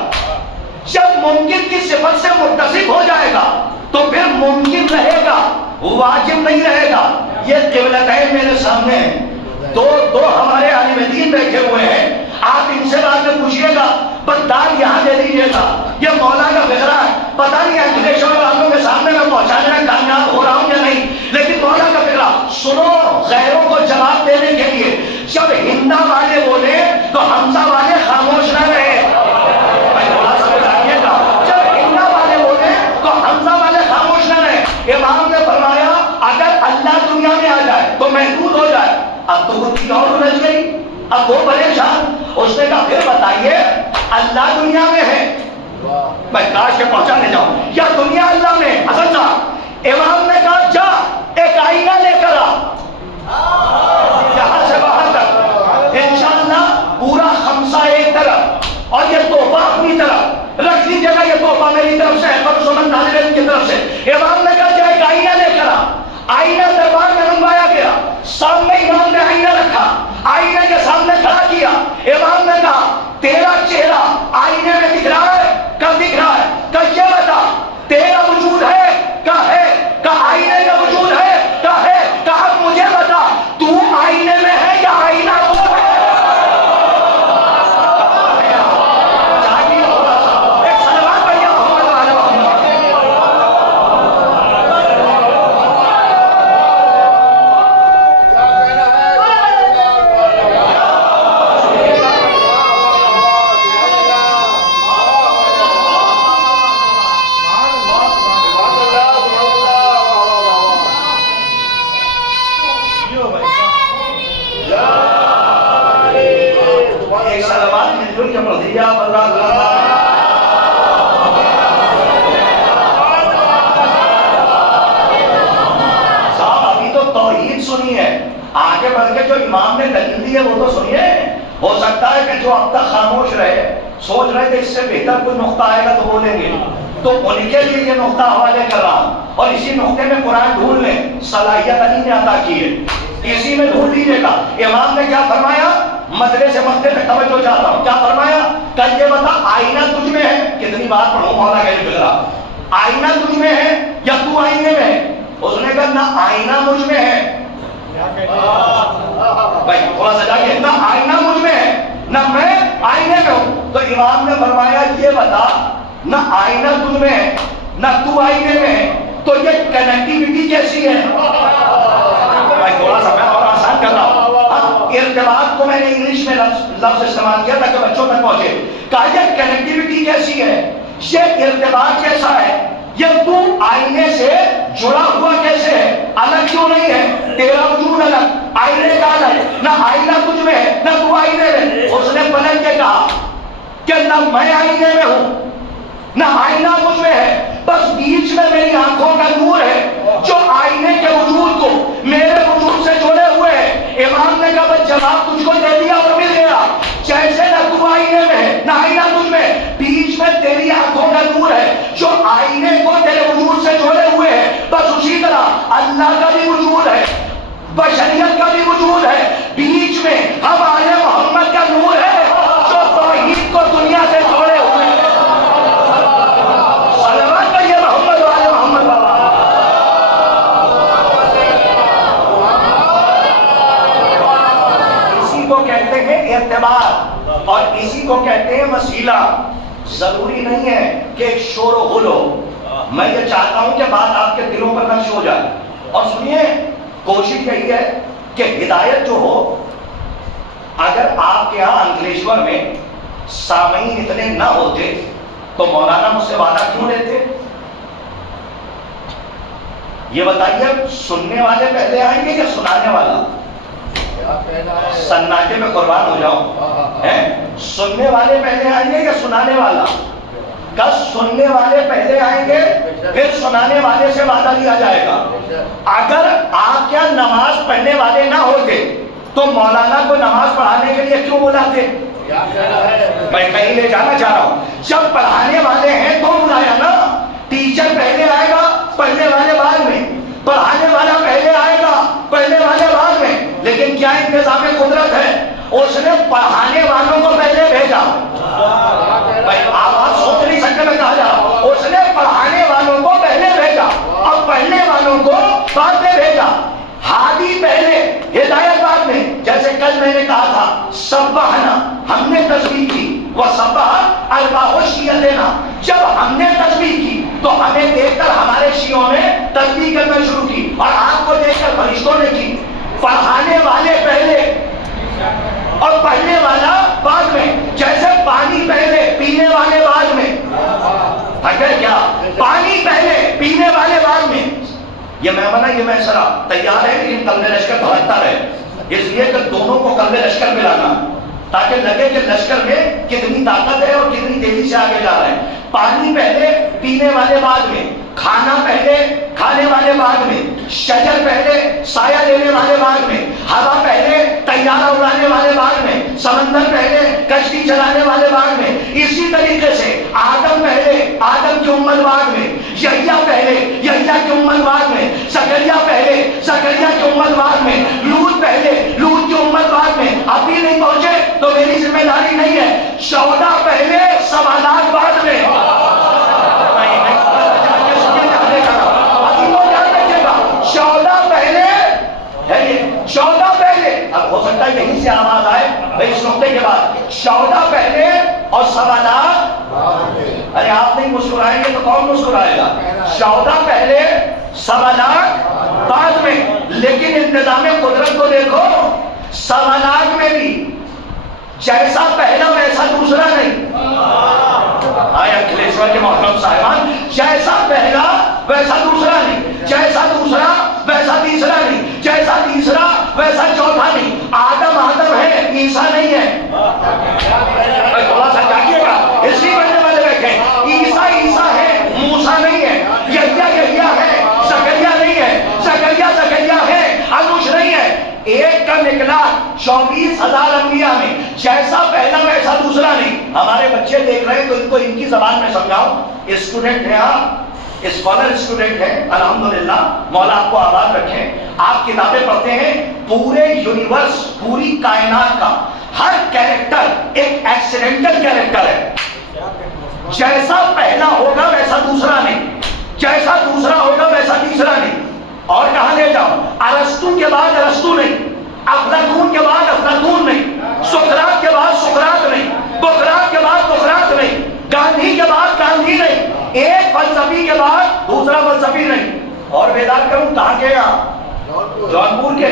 جب ممکن کی صفت سے متصف ہو جائے گا تو پھر ممکن رہے گا، واجب نہیں رہے گا۔ یہ قبلتین میرے سامنے ہیں، دو ہمارے عالم دین بیٹھے ہوئے ہیں، آپ ان سے بات میں پوچھئے گا، بس دال یہاں دے دیجیے گا۔ یہ مولا کا فکرہ ہے، پتہ نہیں انگلیشوں میں والوں کے سامنے میں پہنچانے میں کامیاب ہو رہا ہوں یا نہیں، لیکن مولا کا فکرہ سنو۔ غیروں کو جواب دینے کے لیے جب ہندا والے بولے تو حمزہ والے خاموش نہ رہے۔ تھوڑا سا بتائیے گا، جب ہندا والے بولے تو حمزہ والے خاموش نہ رہے۔ امام نے فرمایا اگر اللہ دنیا میں آ جائے تو محدود ہو جائے۔ اب تو وہ چیز اور رہ گئی، اب وہ پریشان۔ اس نے کہا پھر بتائیے اللہ دنیا میں ہے، میں کاش کے پہنچانے جاؤں، یا دنیا اللہ میں؟ حسن صاحب امام نے کہا جا ایک آئینہ لے کر آ، یہاں سے باہر تک انشاءاللہ پورا خمسہ ایک طرف اور یہ تحفہ اپنی طرف رکھ لیجیے گا، یہ تحفہ میری طرف سے ہے، پر سمن طالب علم کی طرف سے۔ امام نے کہا جا ایک آئینہ لے کر آ۔ آئینہ دربار میں منگوایا گیا، سامنے امام نے آئینہ رکھا، آئینے کے سامنے کھڑا کیا۔ امام نے کہا تیرا چہرہ آئینے میں دکھ رہا ہے؟ کب دکھ رہا ہے؟ کہ یہ بتا تیرا وجود ہے؟ کہ ہے؟ کہ آئینے کا وجود ہے؟ کہ ہے؟ کہ اب مجھے بتا تو آئینے میں ہے یا آئینہ تو ہے؟ ایک سلوات پڑھیے محمد وعلی محمد۔ آگے بڑھ کے جو امام نے دلیل دی ہے وہ تو سنیے۔ ہو سکتا ہے کہ جو اب تک خاموش رہے سوچ رہے تھے اس سے بہتر کوئی نقطہ آئے گا تو بولیں گے، تو ان کے لیے یہ نقطہ حوالے کر رہا ہوں، اور اسی نقطے میں قرآن ڈھونڈ لیں، صلاحیت علی نے عطا کی ہے، اسی میں ڈھونڈ لیجیے گا۔ امام نے کیا فرمایا؟ مسئلے سے مسئلے تک توجہ چاہتا ہوں۔ کیا فرمایا؟ کہ یہ بتا آئینہ تجھ میں ہے؟ کتنی بات پڑھوں مولا کا فکرہ، آئینہ تجھ میں ہے یا تو آئینے میں ہے؟ اس نے کہا نہ آئینہ مجھ میں ہے، بھائی تھوڑا سا جائیے، نہ آئینہ مجھ میں ہے نہ میں آئینے میں ہوں۔ تو امام نے فرمایا یہ بتا نہ آئینہ تجھ میں ہے نہ تو آئینے میں ہے، تو یہ کنیکٹیوٹی کیسی ہے؟ بھائی تھوڑا سا میں اور آسان کر رہا ہوں، ارتباط کو میں نے انگلش میں لفظ استعمال کیا تاکہ بچوں تک پہنچے۔ کہا یہ کنیکٹیوٹی کیسی ہے، یہ ارتباط کیسا ہے، یہ تو آئینے سے جڑا ہوا کیسے ہے، الگ کیوں نہیں ہے؟ تیرا وجود الگ، آئینے کا الگ، نہ آئینہ تجھ میں ہے نہ تو آئینے میں. اس نے پلٹ کے کہا کہ نہ میں آئینے میں ہوں نہ آئینہ مجھ میں ہے، بس بیچ میں میری آنکھوں کا نور ہے جو آئینے کے وجود کو میرے وجود سے جوڑے ہوئے ہے. امام نے کہا بس جواب تجھ کو دے دیا اور مل گیا. جیسے نہ تو آئینے میں ہے نہ آئینہ تجھ میں، بیچ میں تیری آنکھوں کا نور ہے جو آئینے کو تیرے وجود سے جوڑے ہوئے ہے، بس اسی طرح اللہ کا بھی وجود ہے، بشریت کا بھی وجود ہے، بیچ میں ہم آل محمد کا نور ہے جو توحید کو دنیا سے جوڑے ہوئے ہیں. صلوات کہیے محمد و آل محمد. اسی کو کہتے ہیں اعتبار اور اسی کو کہتے ہیں وسیلہ. ضروری نہیں ہے کہ ایک شور و غل ہو. میں یہ چاہتا ہوں کہ بات آپ کے دلوں پر نقش ہو جائے. اور سنیے، کوشش یہی ہے کہ ہدایت جو ہو، اگر آپ کے ہاں انکلیشور میں سامعین اتنے نہ ہوتے تو مولانا مجھ سے وعدہ کیوں لیتے؟ یہ بتائیے، سننے والے پہلے آئیں گے یا سنانے والا؟ سناٹے میں قربان ہو جاؤ. سننے والے پہلے آئیں گے یا سنانے والا؟ کس سننے والے پہلے آئیں گے پھر سنانے والے سے وعدہ لیا جائے گا. اگر آپ کیا نماز پڑھنے والے نہ ہوتے تو مولانا کو نماز پڑھانے کے لیے کیوں بلاتے؟ میں کہیں لے جانا چاہ رہا ہوں. جب پڑھانے والے ہیں تو بلایا نا. ٹیچر پہلے آئے گا، پڑھنے والے بعد میں. پڑھانے والا پہلے آئے گا، پڑھنے والے بعد میں. لیکن کیا انتظام قدرت ہے؟ اس نے پڑھانے والوں کو پہلے بھیجا. آپ سوچ نہیں سکتے میں کہا جا رہا ہوں. اس نے پڑھانے والوں کو پہلے بھیجا اور پڑھنے والوں کو بعد میں بھیجا. ہادی پہلے، ہدایت بعد میں. جیسے کل میں نے کہا تھا سبحنا، ہم نے تسبیح کی، وسبح ارباب شیعتنا. جب ہم نے تسبیح کی تو ہمیں دیکھ کر ہمارے شیعوں نے تسبیح کرنا شروع کی اور آپ کو دیکھ کر فرشتوں نے کی. پڑھانے والے پہلے اور پڑھنے والا بعد میں. جیسے پانی پہلے پینے والے بعد میں. اگر کیا پانی پہلے پینے والے بعد میں. یہ میمنہ یہ محسرہ تیار ہے لیکن قلب لشکر دھڑکتا رہے، اس لیے کہ دونوں کو قلب لشکر ملانا تاکہ لگے کہ لشکر میں کتنی طاقت ہے اور کتنی تیزی سے آگے جا رہے ہیں. پانی پہلے پینے والے بعد میں، کھانا پہلے کھانے والے بعد میں، شجر پہلے سایہ لینے والے بعد میں، ہوا پہلے طیارہ اڑانے والے بعد میں، سمندر پہلے کشتی چلانے والے بعد میں. اسی طریقے سے آدم پہلے آدم کی امت بعد میں، یحییٰ پہلے یحییٰ کی امت بعد میں، زکریا پہلے زکریا کی امت بعد میں، لوط پہلے لوط کی امت بعد میں. اب بھی نہیں پہنچے تو میری ذمہ داری نہیں ہے. 14 پہلے سوالات بعد میں. چودہ پہلے، اب ہو سکتا ہے یہیں سے آواز آئے بھائی اس نقطے کے بعد 14 پہلے اور سوالات. ارے آپ نہیں مسکرائیں گے تو کون مسکرائے گا؟ 14 پہلے سوالات بعد میں. لیکن انتظام قدرت کو دیکھو، سوالات میں بھی جیسا پہلا ویسا دوسرا نہیں. آئے اکھلیشور کے محترم صاحبان، جیسا پہلا ویسا دوسرا نہیں، جیسا دوسرا ویسا تیسرا نہیں، جیسا تیسرا ویسا چوتھا نہیں. آدم آدم ہے، عیسیٰ نہیں ہے. تھوڑا سا جاگیے گا، اسی بننے والے بیٹھے. عیسیٰ عیسیٰ ہے، موسیٰ نہیں ہے. یحییٰ یحییٰ ہے، زکریا نہیں ہے. زکریا زکریا ہے، انوش نہیں ہے. ایک کا نکلا 24,000 انبیاء میں. جیسا پہلا ویسا دوسرا نہیں. ہمارے بچے دیکھ رہے ہیں تو ان کو ان کی زبان میں سمجھاؤ. اسٹوڈنٹ ہیں آپ، اسکالر اسٹوڈنٹ ہیں، الحمدللہ، مولا آپ کو آباد رکھیں. آپ کتابیں پڑھتے ہیں، پورے یونیورس پوری کائنات کا ہر کیریکٹر ایک ایکسیڈنٹل کیریکٹر ہے. جیسا پہلا ہوگا ویسا دوسرا نہیں، جیسا دوسرا ہوگا ویسا تیسرا نہیں. اور کہاں لے جاؤ، ارسطو کے بعد ارسطو نہیں، افلاطون کے بعد افلاطون نہیں، سقراط کے بعد سقراط نہیں، بقراط کے بعد بقراط نہیں، گاندھی کے بعد گاندھی نہیں. ایک فلسفی کے بعد دوسرا فلسفی نہیں. اور بیدار کروں کہاں کے آپ؟ جونپور کے.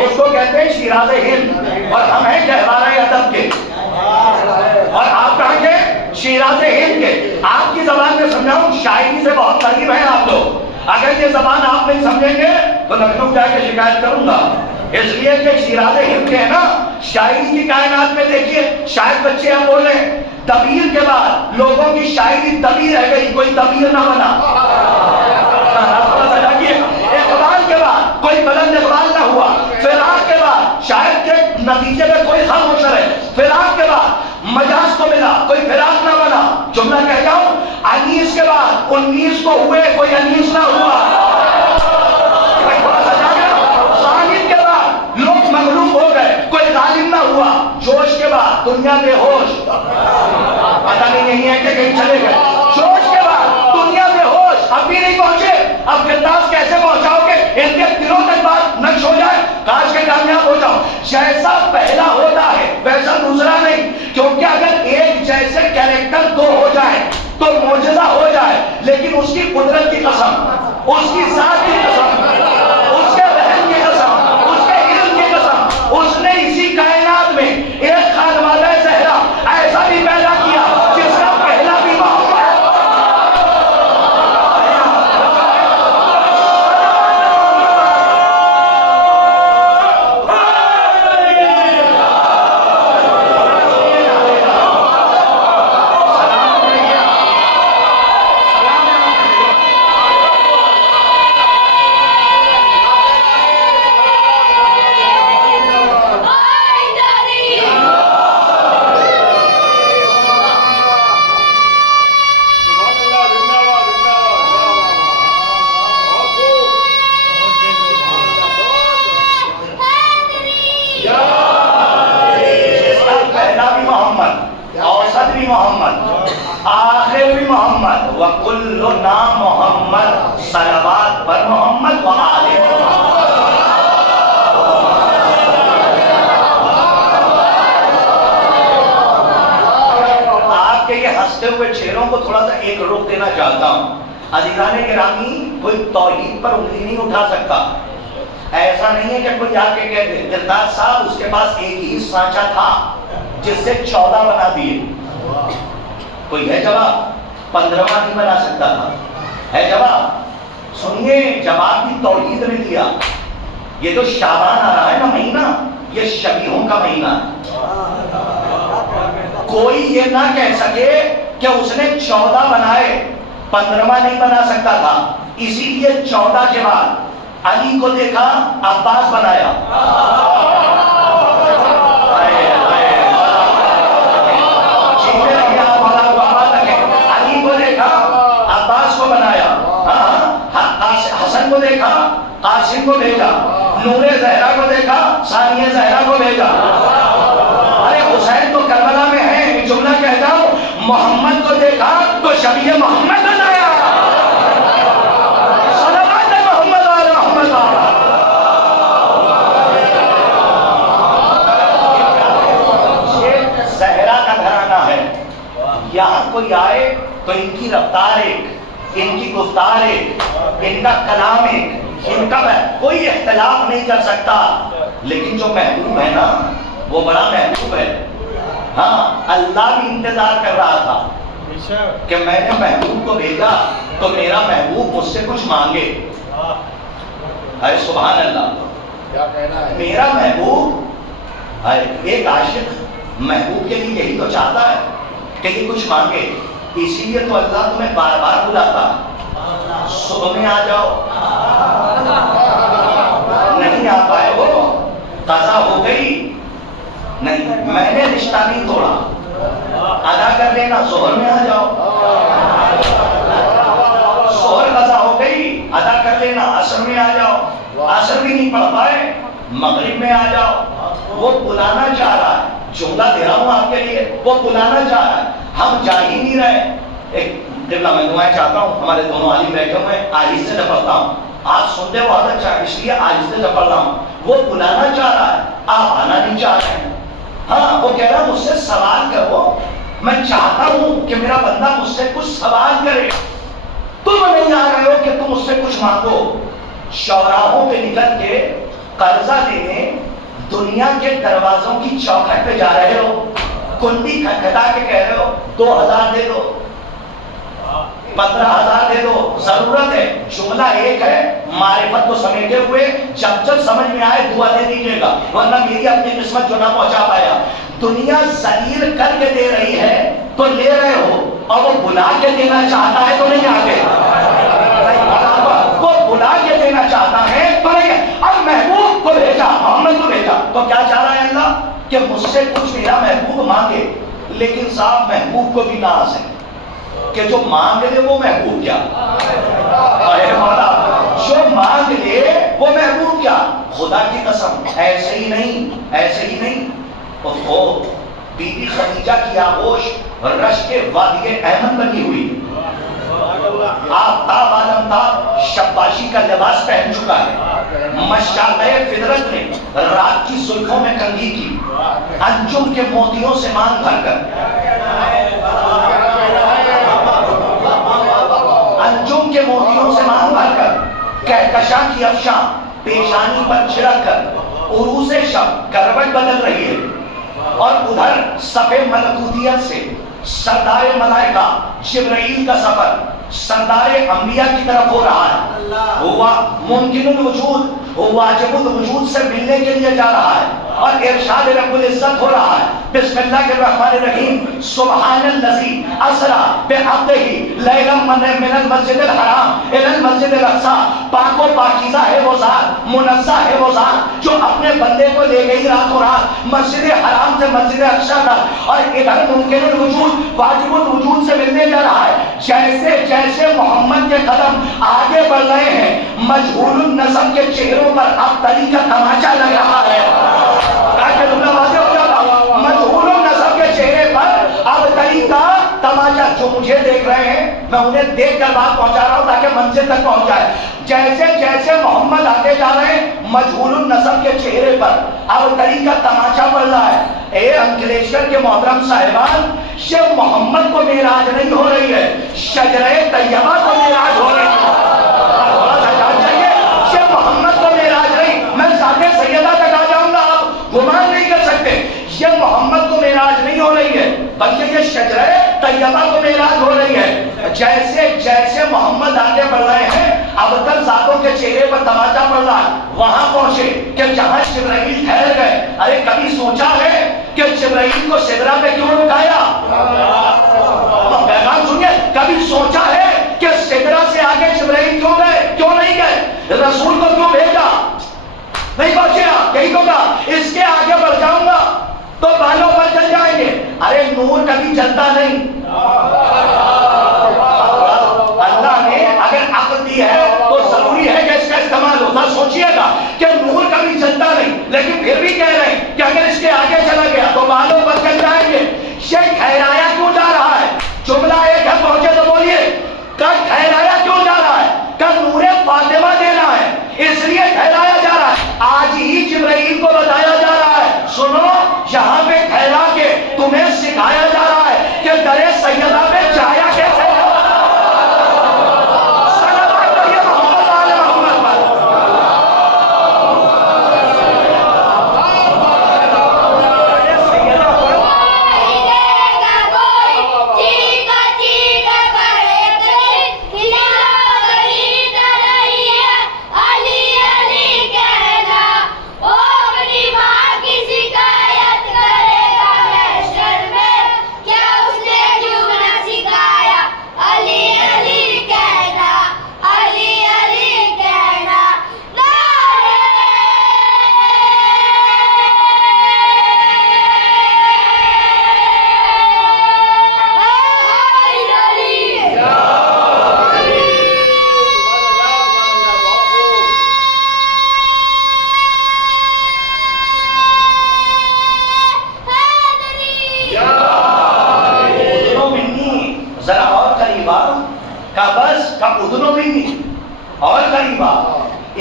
اس کو کہتے ہیں شیراز ہند اور ہم ہیں گہوارہ ادب کے. اور آپ کہاں کے؟ شیراز ہند کے. آپ کی زبان میں سمجھاؤں، شاعری سے بہت قریب ہیں آپ لوگ. اگر یہ زبان آپ نہیں سمجھیں گے تو لکھنؤ جا کے شکایت کروں گا اس لیے کہ شیراز ہند کے ہے نا شاعری کی کائنات میں دیکھیے شاید بچے ہم بول رہے ہیں دبیر کے بعد لوگوں کی شاعری دبیر رہ گئی کوئی دبیر نہ بنا. اقبال کے بعد کوئی بلند اقبال نہ ہوا. فراق کے بعد شاید کے نتیجے میں کوئی خاموش رہے. فراق کے بعد مجاز کو ملا کوئی فراق نہ بنا. جملہ کہتا ہوں 19 کے بعد 19 کو ہوئے کوئی انیس نہ ہوا. کے بعد لوگ مغلوب ہو گئے کوئی غالب نہ ہوا. جوش کے بعد دنیا بے ہوش پتہ نہیں ہے کہ کہیں چلے گئے. جوش کے بعد دنیا بے ہوش اب بھی نہیں پہنچے. اب گرداس کیسے پہنچاؤ گے ان کے دلوں تک بات نقش ہو جائے کاش کے کامیاب ہو جاؤ. جیسا پہلا ہوتا ہے ویسا دوسرا نہیں کیونکہ اگر ایک جیسے کیریکٹر دو ہو جائے تو معجزہ ہو جائے لیکن اس کی قدرت کی قسم اس کی ذات کی قسم اس کے رحم کی قسم اس کے علم کی قسم اس نے اسی کائنات میں ایک خانوادہ زہرا ایسا بھی پیدا کیا جس کا پہلا بھی محمد عزیزان گرامی کوئی توحید پر انگلی نہیں اٹھا سکتا. ایسا نہیں ہے کہ کوئی آ کے کہہ دے گرداس صاحب اس کے پاس ایک ہی سانچہ تھا جس سے 14 بنا دیے. کوئی ہے جواب 15واں نہیں بنا سکتا تھا. ہے جواب سنیے جواب بھی توحید نے دیا. یہ تو شعبان آ رہا ہے نا مہینہ یہ شبیہوں کا مہینہ ہے. کوئی یہ نہ کہہ سکے کہ اس نے 14 بنائے 15واں نہیں بنا سکتا تھا. اسی لیے 14 کے بعد علی کو دیکھا عباس بنایا. علی کو دیکھا عباس کو بنایا. حسن کو دیکھا قاسم کو بھیجا. نور زہرا کو دیکھا ثانیہ زہرا کو بھیجا. ارے حسین تو کربلا میں ہے. جملہ کہتا ہوں محمد کو دیکھا تو شبیہ محمد بنایا. صلوات محمد و محمد. یہ زہرا کا گھرانہ ہے. یہاں کوئی آئے تو ان کی رفتار ایک ان کی گفتار ایک ان کا کلام ایک ان کا کوئی اختلاف نہیں کر سکتا. لیکن جو محبوب ہے نا وہ بڑا محبوب ہے. ہاں اللہ بھی انتظار کر رہا تھا کہ میں نے محبوب کو بھیجا تو میرا محبوب مجھ سے کچھ مانگے. ارے سبحان اللہ. میرا محبوب ایک عاشق محبوب کے لیے یہی تو چاہتا ہے کہ یہ کچھ مانگے. اسی لیے تو اللہ تمہیں بار بار بلاتا صبح میں آ جاؤ. نہیں آ پائے وہ قضا ہو گئی. نہیں میں نے رشتہ نہیں توڑا ادا کر لینا ظہر میں آ جاؤ. ظہر قضا ہو گئی ادا کر لینا عصر میں آ جاؤ. عصر بھی نہیں پڑھ پائے مغرب میں آ جاؤ. وہ بلانا چاہ رہا ہے. جملہ دے رہا ہوں آپ کے لیے وہ بلانا چاہ رہا ہے. ہم جا ہی نہیں رہے. ایک قبلہ میں دعائیں چاہتا ہوں ہمارے دونوں عالم بیٹھے ہوئے آہستہ سے پڑھتا ہوں. آپ سنتے بہت اچھا اس لیے آہستہ سے پڑھ رہا ہوں. وہ بلانا چاہ رہا ہے آپ آنا نہیں چاہ رہے ہیں. ہاں وہ کہہ رہا مجھ سے سوال کرو. میں چاہتا ہوں کہ میرا بندہ مجھ سے کچھ سوال کرے. تم نہیں آ رہے ہو کہ تم اس سے کچھ مانگو. شوراہوں پہ نکل کے قرضہ دینے دنیا کے دروازوں کی چوکھٹ پہ جا رہے ہو. کنڈی کھٹکھٹا کے کہہ رہے ہو 2000 دے دو 15,000 دے دو. ضرورت ہے جملہ ایک ہے معرفت کو سمیٹے ہوئے جب جب سمجھ میں آئے دعا دے دیجیے گا، ورنہ میری اپنی قسمت جو نہ پہنچا پایا۔ دنیا ذلیل کر کے دے رہی ہے تو لے رہے ہو، اور وہ بلا کے دینا چاہتا ہے تو نہیں آگے، وہ بلا کے دینا چاہتا ہے تو نہیں۔ اب محبوب کو بھیجا، محمد کو بھیجا، تو کیا چاہ رہا ہے اللہ کہ مجھ سے کچھ میرا محبوب مانگے، لیکن صاحب محبوب کو بھی ناز ہے کہ جو مانگ لے وہ محبوب کیا، اے مولا جو مانگ لے وہ محبوب کیا۔ خدا کی قسم ایسے ہی نہیں، ایسے ہی نہیں۔ وہ بی بی خدیجہ کی آغوش رشک وادی احمد بنی ہوئی، آفتاب عالمتاب شباشی کا لباس پہن چکا ہے، مشاطۂ فطرت نے رات کی زلفوں میں کنگھی کی، انجم کے موتیوں سے مانگ بھر کر، انجم کے موتیوں سے مانگ بھر کر، کہکشاں کی افشاں پیشانی پر چھڑک کر عروس شب کروٹ بدل رہی ہے، اور ادھر صفِ ملکوتیت سے سردار ملائکہ جبرائیل کا سفر سردار انبیاء کی طرف ہو رہا ہے، ہوا ممکن الوجود، وہ واجب الوجود سے ملنے کے لیے جا رہا ہے، اور ارشاد رب العزت ہو رہا ہے، بسم اللہ الرحمن الرحیم، سبحان الذی اسری بعبدہ لیلا من المسجد الحرام الی المسجد الاقصی، پاک و پاکیزہ ہے وہ ذات، منزہ ہے وہ ذات جو اپنے بندے کو لے گئی راتوں رات مسجد حرام سے مسجد اقصی تک، اور ادھر ممکن الوجود واجب الوجود سے ملنے جا رہا ہے۔ جیسے جیسے محمد کے قدم آگے بڑھ رہے ہیں، مجہول النسب کے چہروں پر اب تری کا تماشا لگ رہا ہے، تاکہ جملہ واضح ہو جاتا، مجہول النسب کے چہرے پر اب تری کا تماشا۔ جو مجھے دیکھ رہے ہیں میں انہیں دیکھ کر بات پہنچا رہا ہوں تاکہ منزل تک پہنچ جائے۔ جیسے جیسے محمد آتے جا رہے ہیں، مجہول النسب کے چہرے پر اب تری کا تماشا پڑ رہا ہے۔ اے انکلیشور کے محترم صاحبان، شیخ محمد کو معراج نہیں ہو رہی ہے، شجرہ طیبہ کو معراج ہو رہی ہے۔ تھوڑا سا جان چاہیے، شیخ محمد کو معراج نہیں، میں ذات سیدہ تک آ جاؤں گا، آپ گمان نہیں کر سکتے۔ یہ محمد کو معراج نہیں ہو رہی ہے، بلکہ یہ شجرہ طیبہ کو معراج ہو رہی ہے۔ جیسے جیسے محمد آگے بڑھ رہے ہیں، اب تک ذاتوں کے چہرے پر تماشا پڑ رہا ہے۔ وہاں پہنچے کہ جہاں جبرائیل ٹھہر گئے۔ ارے کبھی سوچا ہے کہ جبرائیل کو سدرہ پہ کیوں رکایا؟ پیغام سنیے، کبھی سوچا ہے کہ سدرہ سے آگے جبرائیل کیوں گئے، کیوں نہیں گئے؟ رسول کو کیوں بھیجا؟ نہیں پہنچے آپ، یہی تو کہا اس کے آگے بڑھ جاؤں گا تو بالوں پر چل جائیں گے۔ ارے نور کبھی جلتا نہیں، اللہ نے اگر عقل دی ہے تو ضروری ہے کہ اس کا استعمال ہوتا۔ سوچئے گا کہ نور کبھی جلتا نہیں، لیکن پھر بھی کہہ رہے ہیں کہ اگر اس کے آگے چلا گیا تو بالوں پر چل جائیں گے۔ یہ ٹھہرایا کیوں جا رہا ہے؟ جملہ ایک ہے، پہنچے تو بولیے، کل ٹھہرایا کیوں جا رہا ہے؟ کل نور فاطمہ دینا ہے، اس لیے ٹھہرایا جا رہا ہے۔ آج ہی جبرائیل کو بتایا جا رہا ہے، سنو یہاں پہ ٹھہرا کے تمہیں سکھایا جا رہا ہے کہ در سیدہ پہ جایا کیسے ہے۔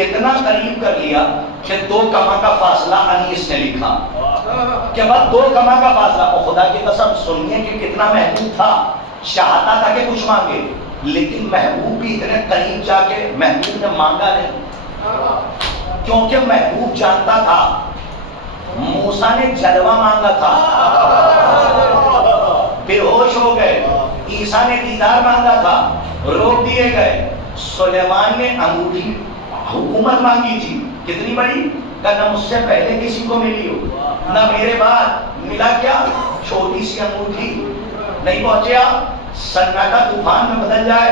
اتنا قریب کر لیا کہ 2 کما کا فاصلہ انیس نے لکھا کہ بس 2 کما کا فاصلہ۔ اور خدا کی قسم سنیے کہ کتنا محبوب تھا، چاہتا تھا کہ کچھ مانگے، لیکن محبوب بھی اتنے قریب جا کے محبوب نے مانگا نہیں، کیونکہ محبوب جانتا تھا موسیٰ نے جلوہ مانگا تھا، بے ہوش ہو گئے۔ عیسیٰ نے دیدار مانگا تھا، روک دیے گئے۔ سلیمان نے انگوٹھی حکومت مانگی تھی، کتنی بڑی؟ کہ نہ مجھ سے پہلے کسی کو ملی ہو نہ میرے بعد ملا کیا چھوٹی سی انگوٹھی نہیں پہنچے آپ سناٹا طوفان میں بدل جائے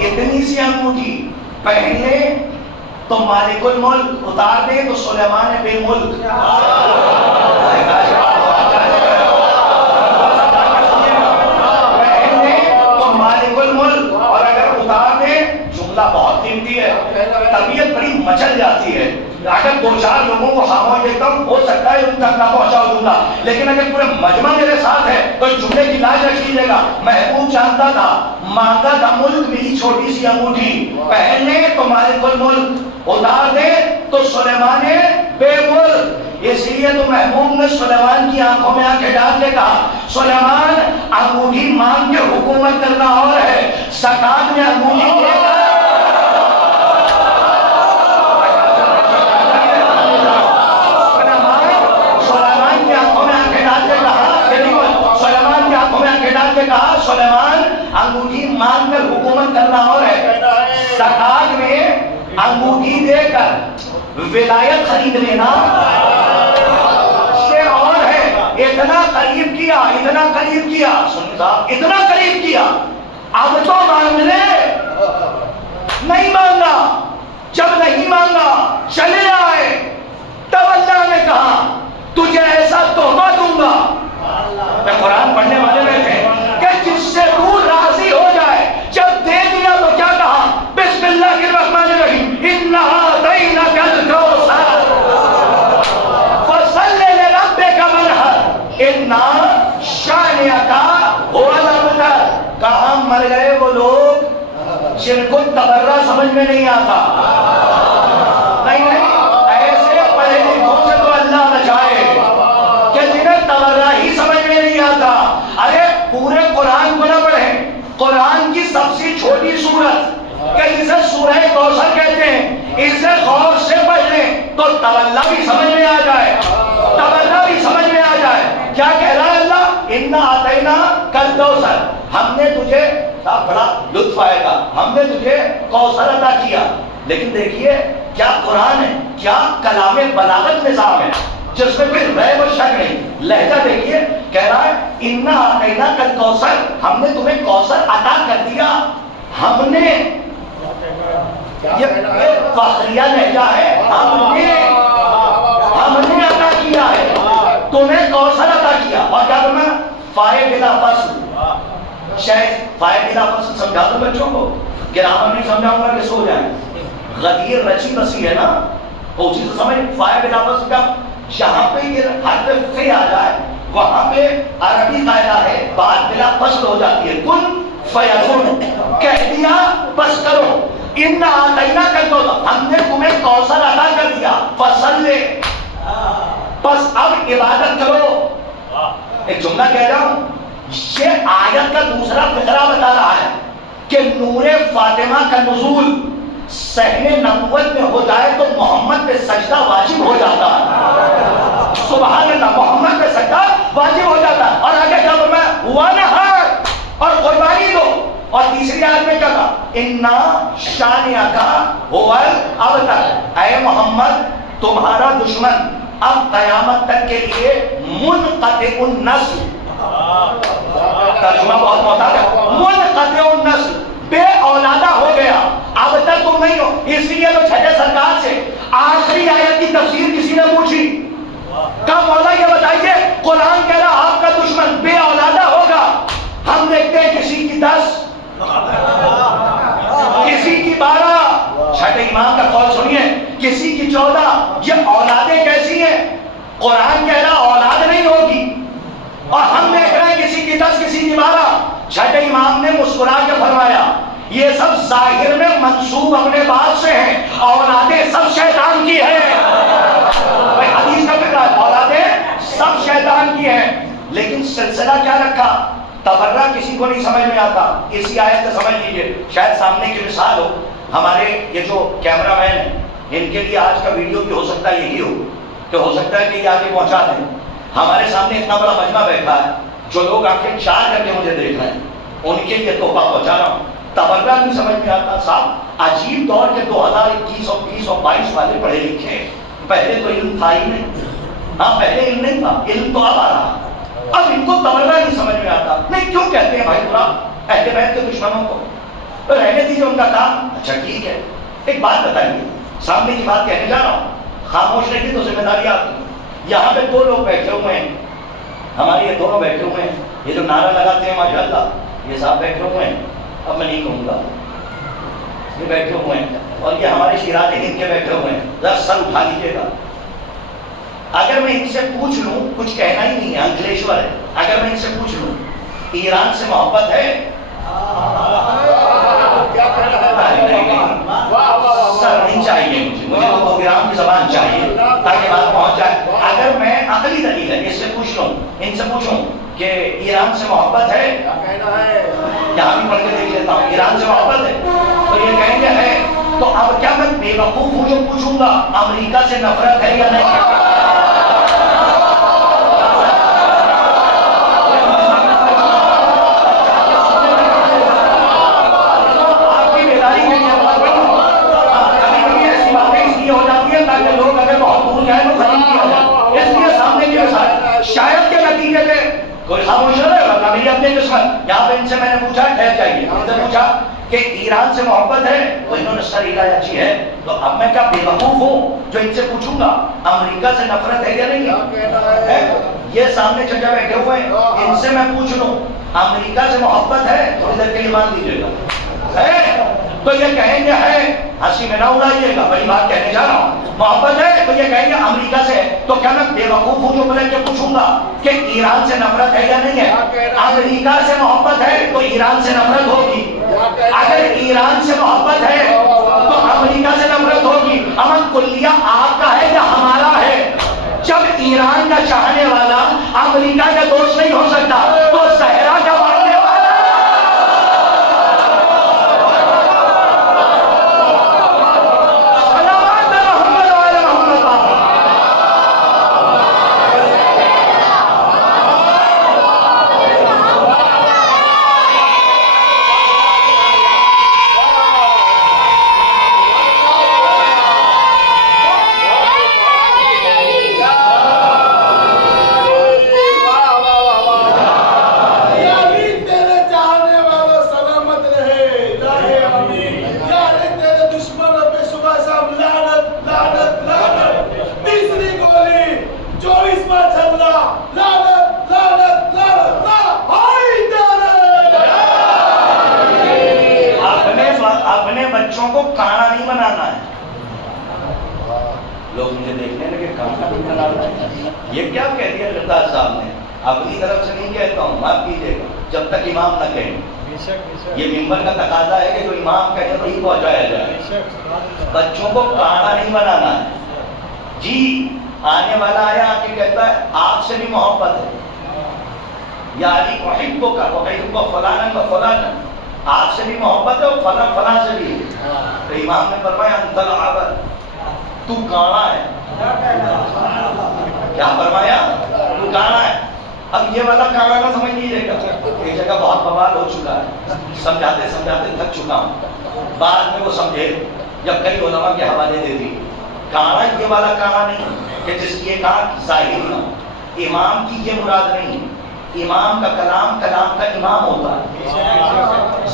اتنی سی انگوٹھی پہن لے تو مالک الملک اتار دے تو سلیمان بے ملک پہن لے تو مالک الملک اور اگر اتار دے جملہ بہت قیمتی ہے طبیعت بڑی مچل جاتی ہے اگر دو چار لوگوں کو خاموش دیکھتا ہوں ہو سکتا ہے ان تک نہ پہنچاؤ جملہ لیکن اگر پورے مجمع میرے ساتھ ہے تو جملے کی لاج رکھ لیجیے گا محبوب چاہتا تھا مانگا تھا ملک میری چھوٹی سی انگوٹھی پہن لے تو مالک الملک اتار دے تو سلیمان بے ملک اس لیے تو محبوب نے سلیمان کی آنکھوں میں آنکھیں ڈال کے کہا سلیمان انگوٹھی مانگ کے حکومت کرنا اور ہے زکات میں انگوٹھی دے کر کہا سلیمان انگوٹھی مانگ کر حکومت کرنا اور ہے زکات میں انگوٹھی دے کر ولایت خرید لینا سے اور ہے اتنا قریب کیا اتنا قریب کیا اب تو مانگ لے نہیں مانگا جب نہیں مانگا چلے آئے تب اللہ نے کہا تجھے ایسا تحفہ دوں گا میں قرآن پڑھنے والے میں تھے کہ جس سے روح راضی ہو جائے جب دے دیا تو کیا کہا بسم اللہ الرحمن الرحیم اِنَّا أَعْطَيْنَاكَ الْكَوْثَرَ فَصَلِّ لِرَبِّكَ وَانْحَرْ إِنَّ شَانِئَكَ هُوَ الْأَبْتَرُ کہاں مر گئے وہ لوگ جن کو تبرہ سمجھ میں نہیں آتا نہیں ایسے پڑھے لکھوں سے تو اللہ بچائے کہ جنہیں تبرہ ہی سمجھ میں نہیں آتا ارے پورے قرآن کو نہ پڑھیں قرآن کی سب سے چھوٹی سورت کہ اسے سورہ کوثر کہتے ہیں اسے غور سے پڑھ لیں تو تولہ بھی سمجھ میں آ جائے تولہ بھی سمجھ میں آ جائے کیا کہہ رہا ہے اللہ اِنَّا أَعْطَيْنَاكَ الْكَوْثَرَ ہم نے تجھے بڑا لطف آئے گا ہم نے تجھے کوثر عطا کیا لیکن دیکھیے کیا قرآن ہے کیا کلام بلاغت نظام ہے جس میں کوئی ریب و شک نہیں لہجہ دیکھیے کہہ رہا ہے اِنَّا أَعْطَيْنَاكَ الْكَوْثَرَ ہم نے تمہیں کوثر عطا کر دیا ہم نے یہ فخریہ لہجہ ہے ہم نے عطا کیا ہے تمہیں کوثر عطا کیا اور کیا تمہیں فائے بلا فصل شاید فائے بلا فصل سمجھا دوں بچوں کو گرامر نہیں سمجھاؤں گا کہ سو جائیں غدیر رچی بسی ہے نا وہ چیز سمجھ فائے بلا فصل کا جہاں پہ یہ حرف فے آ جائے وہاں پہ عربی قاعدہ ہے بات بلا فصل ہو جاتی ہے کن فیکن کہہ دیا بس کرو اِنَّا أَعْطَيْنَاكَ الْكَوْثَرَ ہم نے تمہیں کوثر عطا کر دیا فصل بس اب عبادت کرو ایک جملہ کہہ رہا ہوں یہ آیت کا دوسرا فقرہ بتا رہا ہے کہ نور فاطمہ کا نزول صحن نبوت میں ہو جائے تو محمد پہ سجدہ واجب ہو جاتا ہے سبحان اللہ محمد پہ سجدہ واجب ہو جاتا ہے اور آگے کیا فرمایا وَانْحَرْ اور قربانی دو اور تیسری آیت میں کیا کہا اِنَّا شَانِئَكَ هُوَ الْأَبْتَرُ اے محمد تمہارا دشمن اب قیامت تک کے لیے منقطع النسل ترجمہ بہت محتاط ہے منقطع النسل بے اولادہ ہو گیا اب تک تم نہیں ہو اس لیے تو چھٹے سرکار سے آخری آیت کی تفسیر کسی نے پوچھی کہا مولا یہ بتائیے قرآن کہہ رہا آپ کا دشمن بے اولادہ ہوگا ہم دیکھتے ہیں کسی کی 10 کسی کی 12 چھٹے امام کا قول سنیے کسی کی 14 یہ اولادیں کیسی ہیں قرآن کہہ رہا اولاد نہیں ہوگی اور ہم دیکھ رہے ہیں کسی کی 10 کسی کی 12 چھٹے امام نے مسکرا کے فرمایا یہ سب ظاہر میں منسوب اپنے باپ سے ہیں اولادیں سب شیطان کی ہیں حدیث کا فکر ہے اولادیں سب شیطان کی ہیں لیکن سلسلہ کیا رکھا تبرہ کسی کو نہیں سمجھ میں آتا اسی آیت سے سمجھ لیجئے شاید سامنے کی مثال ہو ہمارے یہ جو کیمرہ مین ہیں ان کے لیے آج کا ویڈیو بھی ہو سکتا ہے یہی ہو کہ ہو سکتا ہے کہ یہ آگے پہنچا دیں ہمارے سامنے اتنا بڑا مجمع بیٹھا ہے جو لوگ آنکھیں چار کر کے مجھے دیکھ رہے ہیں ان کے لیے تحفہ پہنچا رہا ہوں تبرہ نہیں سمجھ میں آتا صاحب عجیب دور کے 2021 اور 20 اور 22 والے پڑھے لکھے پہلے تو علم تھا ہی نہیں. ہاں پہلے علم نہیں تھا, علم تو اب آ رہا. اب ان کو تمنا نہیں سمجھ میں آتا. نہیں کیوں کہتے ہیں بھائی برا اہل بیت کے دشمنوں کو, تو رہنے دیجیے ان کا کام. اچھا ٹھیک ہے, ایک بات بتائیے, سامنے کی بات کہنے جا رہا ہوں, خاموش رہیے تو ذمہ داری آپ کی. یہاں پہ دو لوگ بیٹھے ہوئے ہیں, ہمارے یہ دونوں بیٹھے ہوئے ہیں, یہ جو نعرہ لگاتے ہیں ماشاء اللہ, یہ صاحب بیٹھے ہوئے ہیں. اب میں نہیں کہوں گا, یہ بیٹھے ہوئے ہیں, اور یہ ہمارے شیراز ہند کے بیٹھے ہوئے ہیں. ذرا سر اٹھا لیجیے گا. اگر میں ان سے پوچھ لوں, کچھ کہنا ہی نہیں ہے, انکلیشور ہے, اگر میں ان سے پوچھ لوں ایران سے محبت ہے, سر نہیں چاہیے مجھے تو پروگرام کی زبان چاہیے تاکہ بات پہنچ جائے. اگر میں عقلی دلیل ہے اس سے پوچھ لوں, ان سے پوچھوں کہ ایران سے محبت ہے, یہاں بھی پڑھ کے دیکھ لیتا ہوں, ایران سے محبت ہے, تو یہ کہیں گے ہے. تو اب کیا میں بے وقوف ہوں جو پوچھوں گا امریکہ سے نفرت ہے یا نہیں؟ شاید کے نتیجے پہ کوئی خاموش نہ رہے گا. میری اپنے دشمن یہاں پہ ان سے میں نے پوچھا, ٹھہر جائیے, ان سے پوچھا کہ ایران سے محبت ہے, تو انہوں نے سر ہلایا اچھی ہے. تو اب میں کیا بے وقوف ہوں جو ان سے پوچھوں گا امریکہ سے نفرت ہے یا نہیں؟ یہ سامنے چچا بیٹھے ہوئے ہیں, ان سے میں پوچھ لوں امریکہ سے محبت ہے, تھوڑی دیر کے لیے مان لیجیے گا ہے, تو یہ کہیں گے ہے, ہنسی میں نہ اڑائیے گا, بڑی بات کہنے جا رہا ہوں. محبت ہے تو یہ کہیں گے امریکہ سے, تو کیا میں بے وقوف ہوں جو بولے کہ پوچھوں گا کہ ایران سے نفرت ہے یا نہیں ہے؟ امریکہ سے محبت ہے تو ایران سے نفرت ہوگی, اگر ایران سے محبت ہے تو امریکہ سے نفرت ہوگی. امن کلیہ آپ کا ہے یا ہمارا ہے؟ جب ایران کا چاہنے والا امریکہ کا دوست نہیں ہو سکتا تو صحرا کا ماننے والا بچوں کو کانا نہیں بنانا ہے. لوگ مجھے دیکھنے لگے کانا نہیں بنانا ہے, یہ کیا کہہ دیا غدار صاحب نے؟ اپنی طرف سے نہیں کہتا ہوں, معاف کیجیے گا, جب تک امام نہ کہیں. یہ ممبر کا تقاضا ہے کہ جو امام کہے وہی پہنچایا جائے. بچوں کو کانا نہیں بنانا ہے. جی آنے والا آیا آ کے کہتا ہے آپ سے بھی محبت ہے, یا علی احبک کا فلانا کا فلانا, آپ سے بھی محبت ہے اور فلاں فلاں سے بھی. تو امام نے فرمایا انت العبد, تو کانا ہے. کیا فرمایا؟ تو کانا ہے. اب یہ والا کانا نہ سمجھ لیجیے گا, ایک جگہ بہت بوال ہو چکا ہے, سمجھاتے سمجھاتے تھک چکا ہوں. بعد میں وہ سمجھے جب کئی علماء کے حوالے دے دی. کانا یہ والا کانا نہیں کہ جس کی ایک آنکھ ظاہر نہ, امام کی یہ مراد نہیں. امام کا کلام کلام کا امام ہوتا ہے,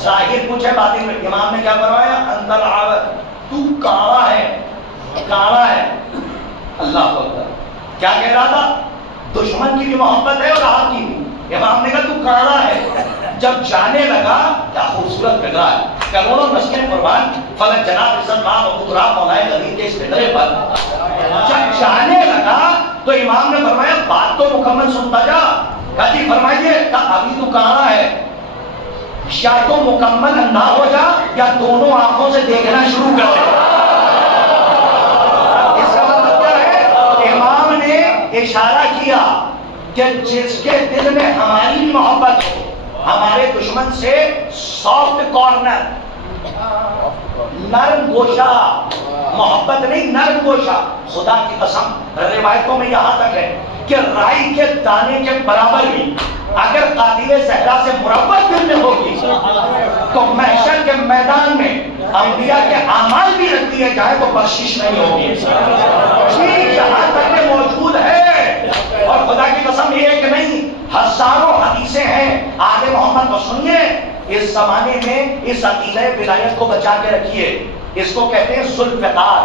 ظاہر کچھ ہے باطن میں. امام نے کیا فرمایا؟ انت العبد, تو کانا ہے, کانا ہے. اللہ اکبر. کیا کہہ رہا تھا؟ دشمن کی بھی محبت ہے اور آپ کی بھی. امام نے کہا تو کانا ہے. جب جانے لگا, کیا خوبصورت لگ رہا ہے, کروڑوں مسجد قربان, فلک جناب عزت ماں و قدرہ مولائے نبی کے اس فطرے پر. جب جانے لگا تو امام نے فرمایا بات تو مکمل سنتا جا. کہا جی فرمائیے. کہا ابھی تو کانا ہے, یا تو مکمل نہ ہو جا یا دونوں آنکھوں سے دیکھنا شروع کر دے. اس کا مطلب کیا ہے؟ امام نے اشارہ کیا کہ جس کے دل میں ہماری بھی محبت ہو, ہمارے دشمن سے سافٹ کارنر, نرم گوشہ, محبت نہیں نرم گوشہ. خدا کی قسم روایتوں میں یہاں تک ہے کہ رائی کے دانے کے برابر بھی اگر قاتل زہرا سے مربت دل میں ہوگی تو محشر کے میدان میں انبیاء کے اعمال بھی رکھ دیے جائے تو بخشش نہیں ہوگی. اس زمانے میں اس عقیدہ ولایت کو بچا کے رکھیے. اس کو کہتے ہیں ذوالفقار.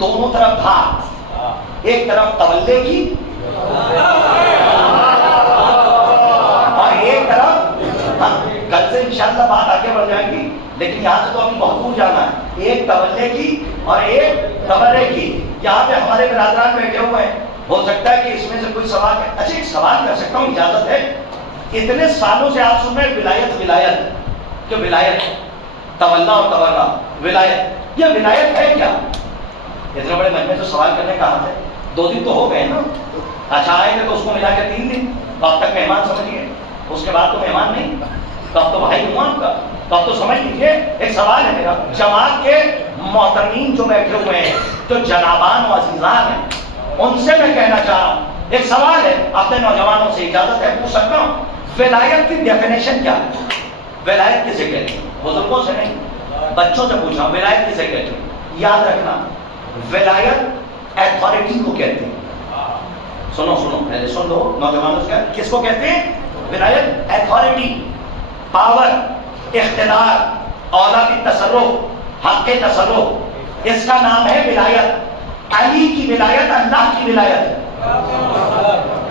دونوں طرف بھاگ، ایک طرف تولے کی اور ایک طرف، کل سے انشاءاللہ بات آگے بڑھ جائے گی لیکن یہاں سے تو ابھی بہت دور جانا ہے. ایک تولے کی اور ایک تبرے کی. یہاں پہ ہمارے برادران بیٹھے ہوئے ہیں، ہو سکتا ہے کہ اس میں سے کوئی سوال ہے. اچھا ایک سوال کر سکتا ہوں، اجازت ہے؟ اتنے سالوں سے آپ سن رہے ہیں ولایت ولایت، کہ ولایت تولا اور تورا ولایت، یہ ولایت ہے کیا؟ اتنے بڑے مجمع سے سوال کرنے کہاں تھے؟ 2 دن تو ہو گئے نا. اچھا آئے گے تو اس کو ملا کے 3 دن، تو اب تک مہمان سمجھیے، اس کے بعد تو مہمان نہیں، تو اب تو بھائی ہوں آپ کا، تو اب تو سمجھ لیجیے. ایک سوال ہے میرا، جماعت کے محترمین جو بیٹھے ہوئے ہیں، جو جنابان و عزیزان ہیں، ان سے میں کہنا چاہ رہا ہوں، ایک سوال ہے اپنے نوجوانوں سے، اجازت ہے پوچھ سکتا ہوں؟ ولایت کی ڈیفینیشن کیا ہے؟ ولایت کسے کہتے ہیں؟ بزرگوں سے نہیں، بچوں سے پوچھا ہوں، ولایت کسے کہتے ہیں؟ یاد رکھنا، ولایت ایتھارٹی کو کہتے ہیں. سنو سنو پہلے سن لو نوجوانوں سے، کس کو کہتے ہیں؟ ولایت ایتھارٹی، پاور، اقتدار، اولا بالتصرف، حق تصرف، اس کا نام ہے ولایت. علی کی ولایت اللہ کی ولایت ہے.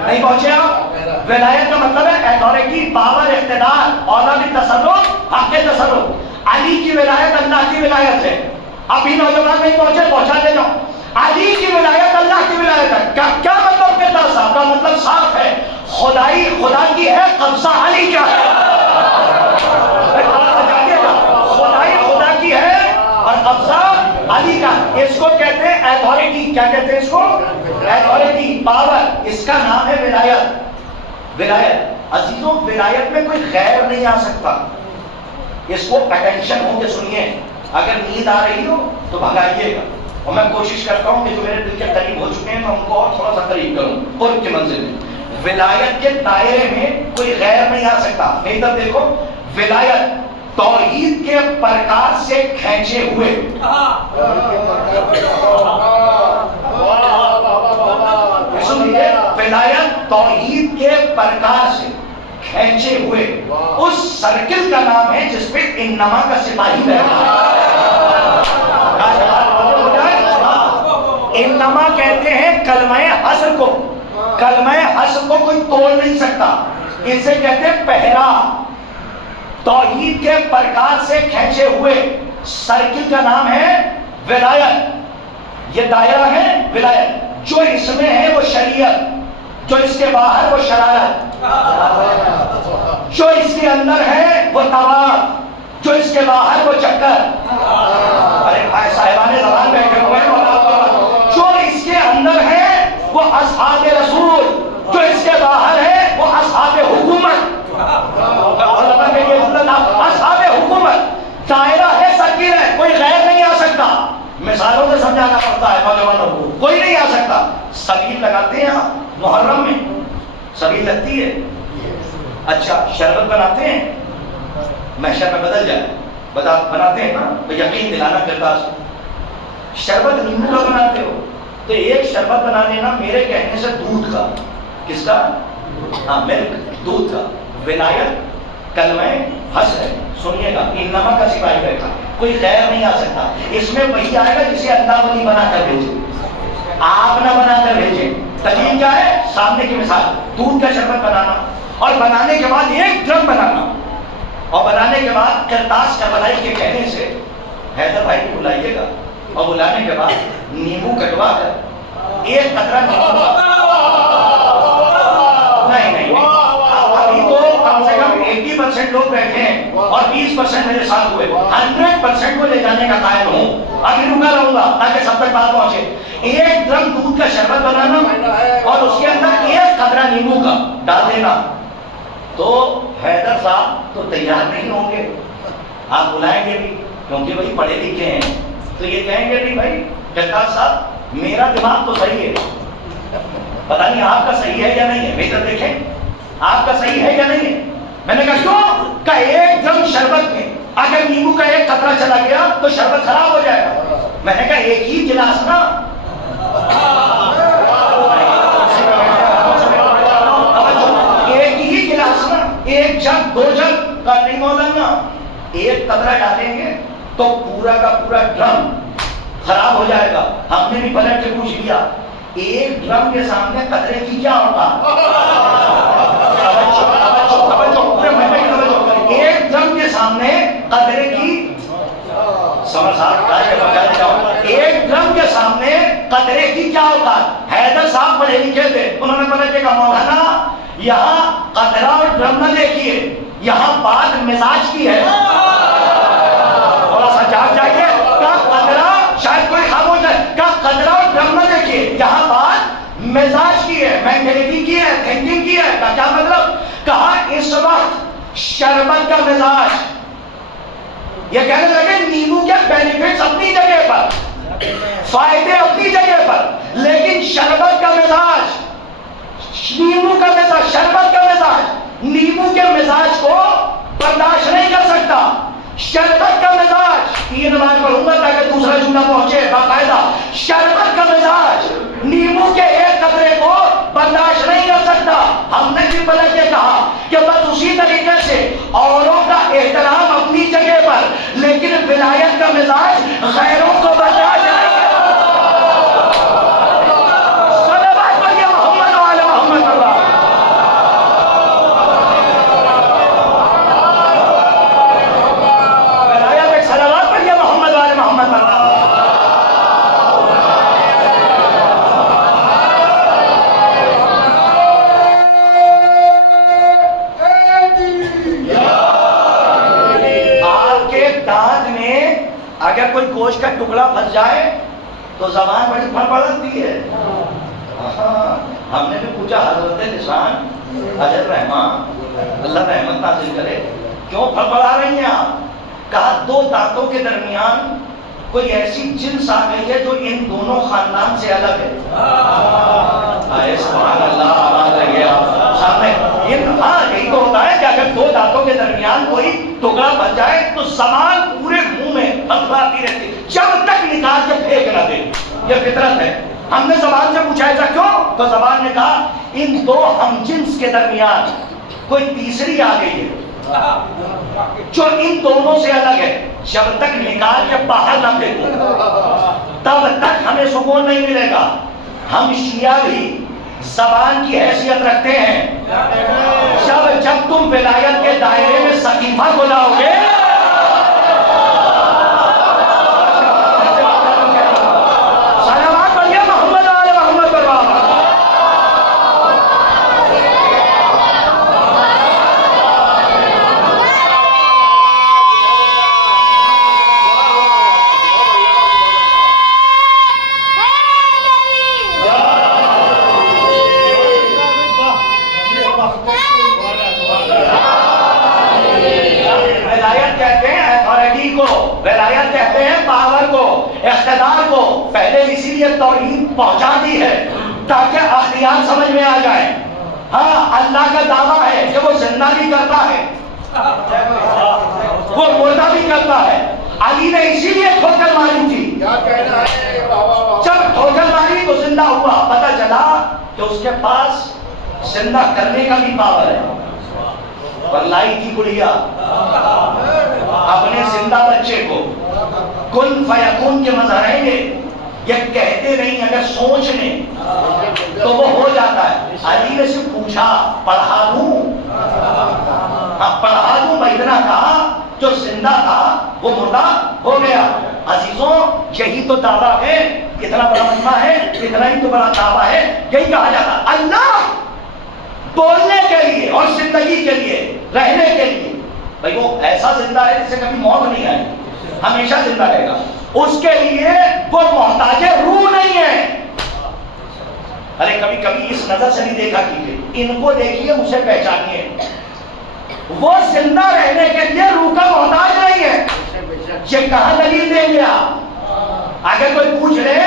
نہیں پہنچے آپ؟ ولایت کا مطلب ہے ایتھارٹی، پاور، اقتدار، اولا بالتصرف، حق تصرف. علی کی ولایت اللہ کی ولایت ہے. ابھی نوجوان نہیں پہنچے، پہنچا دے جاؤ. علی کی ولایت اللہ کی ولایت ہے. کیا مطلب کہتا ہے صاحب؟ کا مطلب صاف ہے، خدائی خدا کی ہے، قبضہ علی کا ہے. خدائی خدا کی ہے اور قبضہ علی کا. اس کو کہتے ہیں ایتھارٹی. کیا کہتے ہیں اس کو؟ Authority, power. اس کا نام ہے ولایت. ولایت عزیزوں، ولایت میں کوئی غیر نہیں آ سکتا. اس کو اٹینشن ہو کے سنیے. اگر نیند آ رہی ہو تو بھگائیے گا، اور میں کوشش کرتا ہوں کہ جو میرے دل کے قریب ہو چکے ہیں میں ان کو اور تھوڑا سا قریب کروں قرب کی منزل میں. ولایت کے دائرے میں کوئی غیر نہیں آ سکتا. نہیں تب دیکھو، ولایت توحید کے پرکار سے کھینچے ہوئے، سنیے، ولایت توحید کے پرکار سے کھینچے ہوئے اس سرکل کا نام ہے جس پہ انما کا سپاہی رہتا ہے. انما کہتے ہیں کلمہ حصر کو. کلمہ حصر کو کوئی توڑ نہیں سکتا. اسے کہتے ہیں پہرا. توحید کے پرکار سے کھینچے ہوئے سرکل کا نام ہے ولایت. یہ دائرہ ہے ولایت. جو اس میں ہے وہ شریعت، جو اس کے باہر وہ شرارت، جو اس کے اندر ہے وہ طواف، جو اس کے باہر وہ چکر. ارے بھائی صاحبان زبان بیٹھے ہوئے ہیں. جو اس کے اندر ہے وہ اصحاب رسول، جو اس کے باہر ہے وہ اصحاب حکومت. اصحاب حکومت دائرہ ہے، سرکل ہے، کوئی غیر نہیں آ سکتا. مثالوں سے سمجھانا پڑتا ہے نوجوانوں کو، کوئی نہیں آ سکتا. سبیل لگاتے ہیں آپ محرم میں، سبیل لگتی ہے. اچھا شربت بناتے ہیں، محشر میں بدل جائے، بناتے ہیں نا، یقین دلانا کرتا ہے. شربت نیمبو کا بناتے ہو تو ایک شربت بنانے نا میرے کہنے سے دودھ کا، کس کا؟ ہاں ملک، دودھ کا. ولایت کلمہ حصر ہے. سنیے گا، انما کا سپاہی بیٹھا، کوئی غیر نہیں آ سکتا. اس میں وہی آئے گا جسے اللہ ولی بنا کر بھیجے، آپ نہ بنا کر بھیجے. دلیل کیا ہے؟ سامنے کی مثال، دودھ کا شربت بنانا، اور بنانے کے بعد ایک ڈرم بنانا، اور بنانے کے بعد کرتاس کربلائی کے کہنے سے حیدر بھائی کو بلائیے گا، اور بلانے کے بعد نیمبو کٹوا کر ایک قطرہ نیمبو نہیں ابھی تو کم سے کم 80% لوگ بیٹھے ہیں اور 20% میرے ساتھ ہوئے. 100% کو لے جانے کا قائل ہوں. ابھی رکا رہوں گا تاکہ سب تک بات پہنچے. ایک ڈرم دودھ کا شربت بنانا اور اس کے اندر ایک قطرہ نیمبو کا ڈال دینا. تو حیدر صاحب تو تیار نہیں ہوں گے. آپ بلائیں گے بھی کیونکہ وہی پڑھے لکھے ہیں، تو یہ کہیں گے بھی بھائی کرتاس صاحب میرا دماغ تو صحیح ہے، پتہ نہیں آپ کا صحیح ہے یا نہیں ہے. بہتر دیکھیں آپ کا صحیح ہے یا نہیں ہے. میں نے کہا کیوں؟ کہ ایک ڈرم شربت میں اگر نیمبو کا ایک قطرہ چلا گیا تو شربت خراب ہو جائے گا. میں نے کہا ایک ہی گلاس نا، ایک ہی گلاس نا، ایک جگ دو جگ کا نہیں مولا ایک قطرہ ڈالیں گے تو پورا کا پورا ڈرم خراب ہو جائے گا. ہم نے بھی پلٹ کے پوچھ لیا ایک ڈرم کے سامنے قطرے کی کیا اوقات؟ ایک ڈرم کے سامنے قطرے کی ایک ڈرم کے سامنے قطرے کی کیا اوقات؟ حیدر صاحب پڑھے لکھے تھے, انہوں نے پڑھا کہ مولانا یہاں قطرہ اور ڈرم نہ دیکھیے, یہاں بات مزاج کی ہے. تھوڑا سا جاگ جائیے. کیا قطرہ, شاید کوئی خاموش ہے, کیا قطرہ اور ڈرم نہ دیکھیے, یہاں بات مزاج کی ہے, مینٹلٹی کی ہے, تھنکنگ کی ہے. کا کیا مطلب؟ کہا اس وقت شربت کا مزاج. یہ کہنے لگے نیمبو کے بینیفٹس اپنی جگہ پر, فائدے اپنی جگہ پر, لیکن شربت کا مزاج, نیمبو کا مزاج, شربت کا مزاج نیمبو کے مزاج کو برداشت نہیں کر سکتا. شربت کا مزاج, 3 بار پڑھوں گا تاکہ دوسرا جملہ پہنچے باقاعدہ. شربت کا مزاج نیمبو کے ایک قطرے کو برداشت نہیں کر سکتا. ہم نے بھی پلٹ کے کہا کہ بس اسی طریقے سے اوروں کا احترام اپنی جگہ پر, لیکن ولایت کا مزاج غیروں کو برداشت نہیں کرتا. صلوات پڑھیے محمد وعلی محمد اللہ. ولایت ایک صلوات پڑھیے محمد وعلی محمد اللہ. اگر کوئی گوشت کا ٹکڑا پھنس جائے تو زبان بڑی پھڑپڑتی ہے. ہم نے بھی پوچھا حضرت لسان اجر رحمان اللہ رحمت نازل کرے, کیوں پھڑپڑا رہی ہیں آپ؟ کہا 2 دانتوں کے درمیان کوئی ایسی جنس آ گئی ہے جو ان دونوں خاندان سے الگ ہے. سبحان اللہ, آواز رہی ہے آپ سامنے. ہاں یہی تو ہوتا ہے کہ اگر 2 دانتوں کے درمیان کوئی ٹکڑا بن جائے تو زبان پورے منہ میں پھڑپڑاتی رہتی جب تک نکال کے پھینک نہ دے. یہ فطرت ہے. ہم نے زبان سے پوچھا ایسا کیوں؟ تو زبان نے کہا ان 2 ہم جنس کے درمیان کوئی تیسری آ گئی ہے جو ان دونوں سے الگ ہے. جب تک نکال کے باہر نہ پھینکو تب تک ہمیں سکون نہیں ملے گا. ہم شیعہ بھی زبان کی حیثیت رکھتے ہیں. جب تم ولایت کے دائرے میں سقیفہ کو لاؤ گے صلوات پڑھیے محمد وعلی محمد اللہ. ولایت کہتے ہیں پاور کو, اقتدار کو. پہلے اسی لیے توحید پہنچا دی ہے تاکہ اختیار سمجھ میں آ جائے. ہاں اللہ کا دعویٰ ہے کہ وہ زندہ بھی کرتا ہے, وہ مردہ بھی کرتا ہے. علی نے اسی لیے ٹھوکر ماری تھی. جب ٹھوکر ماری تو زندہ ہوا, پتہ چلا کہ اس کے پاس زندہ کرنے کا بھی پاور ہے. اور لائی تھی گڑیا اپنے زندہ بچے کو کن فیکون کے مظہریں گے. یہ کہتے نہیں, اگر سوچ لیں تو وہ ہو جاتا ہے. علی نے سے پوچھا پڑھا دوں؟ ہاں پڑھا دوں. میں اتنا کہا جو زندہ تھا وہ مردہ ہو گیا. عزیزوں یہی تو دعویٰ ہے. اتنا بڑا مجمع ہے, اتنا ہی تو بڑا دعویٰ ہے. یہی کہا جاتا اللہ بولنے کے لیے اور زندگی کے لیے, رہنے کے لیے. بھائی وہ ایسا زندہ ہے جسے کبھی موت نہیں آئی, ہمیشہ زندہ رہے گا. اس کے لیے وہ محتاج روح نہیں ہے. ارے کبھی کبھی اس نظر سے نہیں دیکھا کیجیے, ان کو دیکھیے, مجھے پہچانیے. وہ زندہ رہنے کے لیے روح کا محتاج نہیں ہے. یہ کہاں دلیل دیں گے آپ؟ اگر کوئی پوچھ لے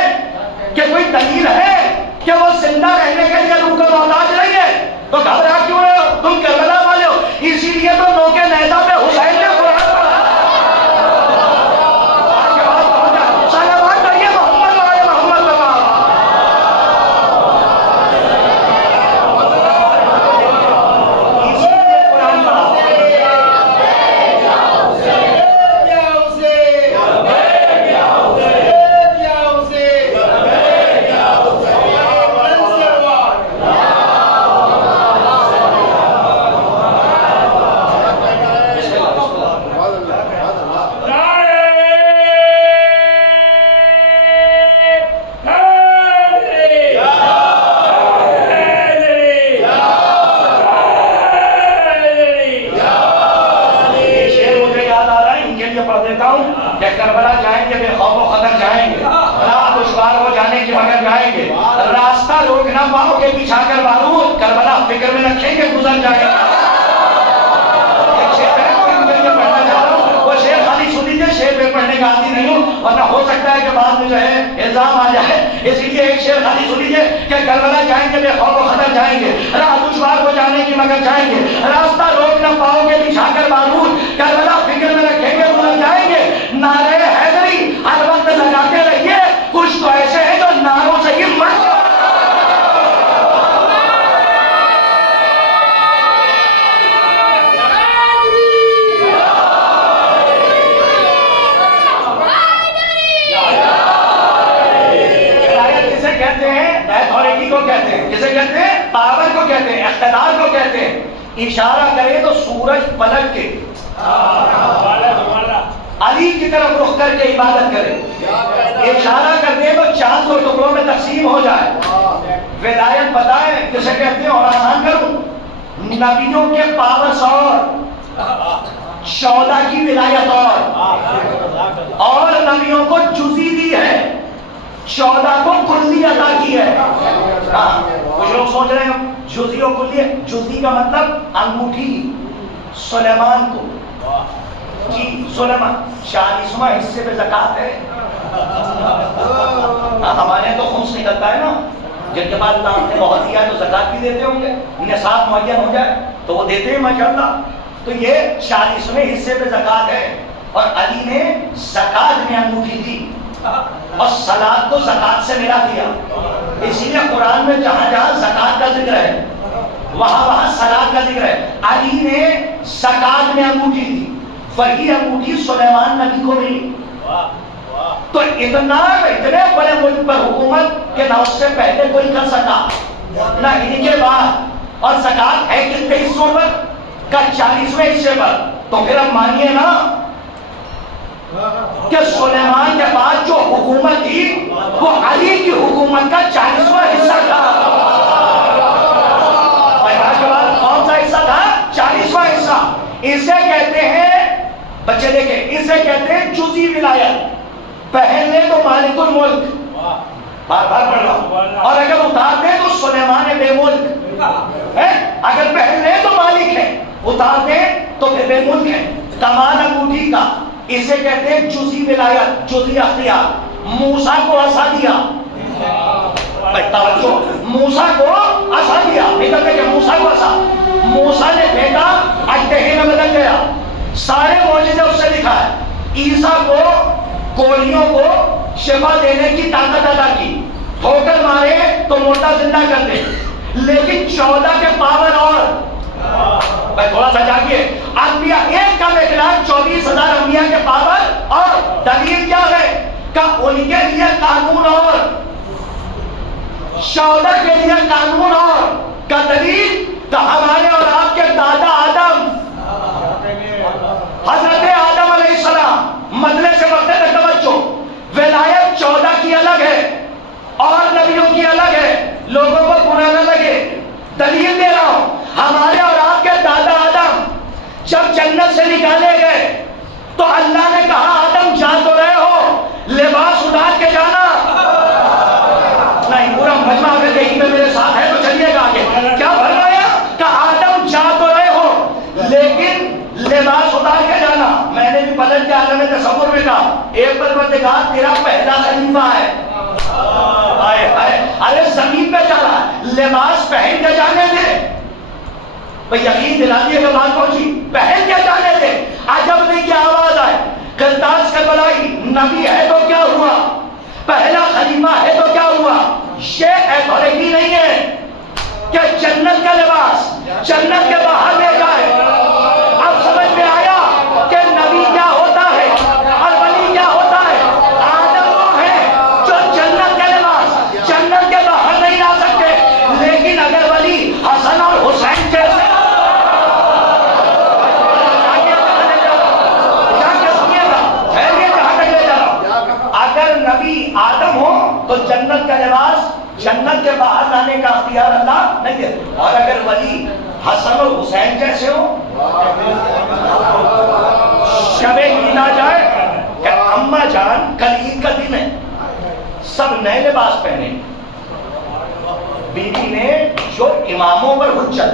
کہ کوئی دلیل ہے کہ وہ زندہ رہنے کے لیے روح کا محتاج نہیں ہے تو گھبرا کیوں رہے ہو؟ تم کربلا والے ہو. اسی لیے تو نوکے نیزہ پہ حسین نے قرآن پڑھا. صلوات پڑھیے محمد وعلی محمد اللہ. اسی لیے قرآن پڑھا. راستہ روک نہ پاؤ گے بچھا کر بارود، کربلا فکر میں رکھیں گے گزر جائے گا۔ ایک شعر ہے میں پڑھنا چاہ رہا ہوں، وہ شعر خالی سن لیجیے، شعر میں پڑھنے کا عادی نہیں ہوں ورنہ ہو سکتا ہے کہ بعد میں جو ہے الزام آ جائے، اس لیے ایک شعر خالی سن لیجیے کہ کربلا جائیں گے بے خوف و خطر جائیں گے، راہ دشوار کو جانے کی مگر جائیں گے، راستہ روک نہ پاؤ گے بچھا کر بارود، کربلا فکر میں رکھیں گے گزر جائیں گے۔ نعرے حیدری ہر وقت لگاتے رہیے، کچھ تو ایسے ہیں جو نعروں سے ہی مر جائیں۔ کو کہتے ہیں، کسے کہتے ہیں؟ پاور کو کہتے ہیں، اقتدار کو کہتے ہیں۔ اشارہ کرے تو سورج پلٹ کے علی کی طرف رخ کر کے عبادت کرے، اشارہ کر دے تو چاند کو ٹکڑوں میں تقسیم ہو جائے۔ ولایت بتائیں کسے کہتے ہیں اور آسان کروں؟ نبیوں کے پاورز اور شودا کی ولایت اور نبیوں کو جزی دی ہے، شودا کو کلی عطا کی ہے۔ کچھ لوگ سوچ رہے ہیں جزی و کلی، جزی کا مطلب انگوٹھی سلیمان کو، جی سلیمان 40واں حصے پہ زکوٰۃ ہے۔ ہمارے یہاں تو خمس نکلتا ہے نا، جن کے پاس دام نے بہت دیا ہے تو زکوٰۃ بھی دیتے ہوں گے، نصاب معین ہو جائے تو وہ دیتے ہیں ماشاءاللہ۔ تو یہ 40ویں حصے پہ زکوٰۃ ہے، اور علی نے زکوٰۃ میں انگوٹھی دی اور صلاۃ کو زکوٰۃ سے ملا دیا۔ اسی لیے قرآن میں جہاں جہاں زکوٰۃ کا ذکر ہے وہاں وہاں صلاۃ کا ذکر ہے۔ علی نے زکوٰۃ میں انگوٹھی دی، وہی انگوٹھی سلیمان نبی کو ملی۔ تو اتنے بڑے ملک پر حکومت کہ نہ اس سے پہلے کوئی کر سکا نہ ان کے بعد، اور زکوٰۃ ہے کتنے حصوں پر؟ کا 40ویں حصے پر۔ تو پھر اب مانیے نا کہ سلیمان کے بعد جو حکومت تھی وہ علی کی حکومت کا 40واں حصہ تھا۔ کون سا حصہ تھا؟ 40واں حصہ۔ اسے کہتے ہیں، بچے دیکھیں، اسے کہتے ہیں جزی ولایت۔ پہن لے تو مالک الملک، بار بار پڑھ رہا، اور اگر اتار دیں تو سلیمان بے ملک ہے، اگر پہن لے تو مالک ہے، اتار دیں تو پھر بے ملک ہے۔ کمال انگوٹھی کا اسے کہتے ہیں جزی ولایت، جزی اختیار۔ موسیٰ کو عصا دیا، توجہ، موسیٰ کو عصا دیا، نکل دے کہ موسیٰ کو عصا، موسیٰ نے پھینکا اجدہے میں بدل گیا، سارے معجزے اس سے دکھا ہے۔ عیسیٰ کو گولیوں کو شفا دینے کی طاقت عطا کی، ٹھوکر مارے تو مردہ زندہ کر دے، لیکن 14 کے پاور اور بھائی تھوڑا سا جاگیے، انبیاء ایک کا مقدار 24,000 انبیاء کے پاور، اور دلیل کیا ہے کہ ان کے لیے قانون اور 14 کے لیے قانون اور کا دلیل کہ ہمارے اور آپ کے دادا آدم حضرت آدم علیہ السلام، مدلے سے مدلے تک توجہ، ولایت 14 کی الگ ہے اور نبیوں کی الگ ہے، لوگوں کو برا نہ لگے، دلیل دے رہا ہوں۔ ہمارے اور آپ کے دادا آدم جب جنت سے نکالے گئے تو اللہ نے کہا آدم جا تو رہے ہو، لباس اتار کے جانا نہیں۔ پورا مجمع اگر کہیں پہ میرے ساتھ ہے تو چلیے گا آگے۔ کیا فرمایا کہ آدم جا تو رہے ہو لیکن لباس اتار کے جانا۔ میں نے بھی پلٹ کے عالم تصور میں کہا اے پروردگار تیرا پہلا خلیفہ ہے، ارے زمین پہ چلا، لباس پہن کے جانے دے۔ بھئی یقین دلا دیے کہ بات پہنچی، پہن کے جانے دے۔ عجب نہیں کہ آواز آئے، قرطاس کربلائی نبی ہے تو کیا ہوا، پہلا خلیفہ ہے تو کیا ہوا۔ یہ ایتھارٹی نہیں ہے کہ جنت کا لباس جنت کے باہر لے جائے۔ اب سمجھ میں آیا کہ نبی کیا ہوتا ہے اور ولی کیا ہوتا ہے۔ آدم وہ ہے جو جنت کا لباس جنت کے باہر نہیں لا سکتے، لیکن اگر ولی حسن اور حسین جیسے نبی آدم ہو تو جنت کا لباس جنت کے باہر لانے کا اختیار اللہ نہیں دے، اور اگر ولی حسن اور حسین جیسے ہو، شب عید آ جائے کہ اماں جان کل عید کا دن ہے، سب نئے لباس پہنے، بیوی نے جو اماموں پر حجت،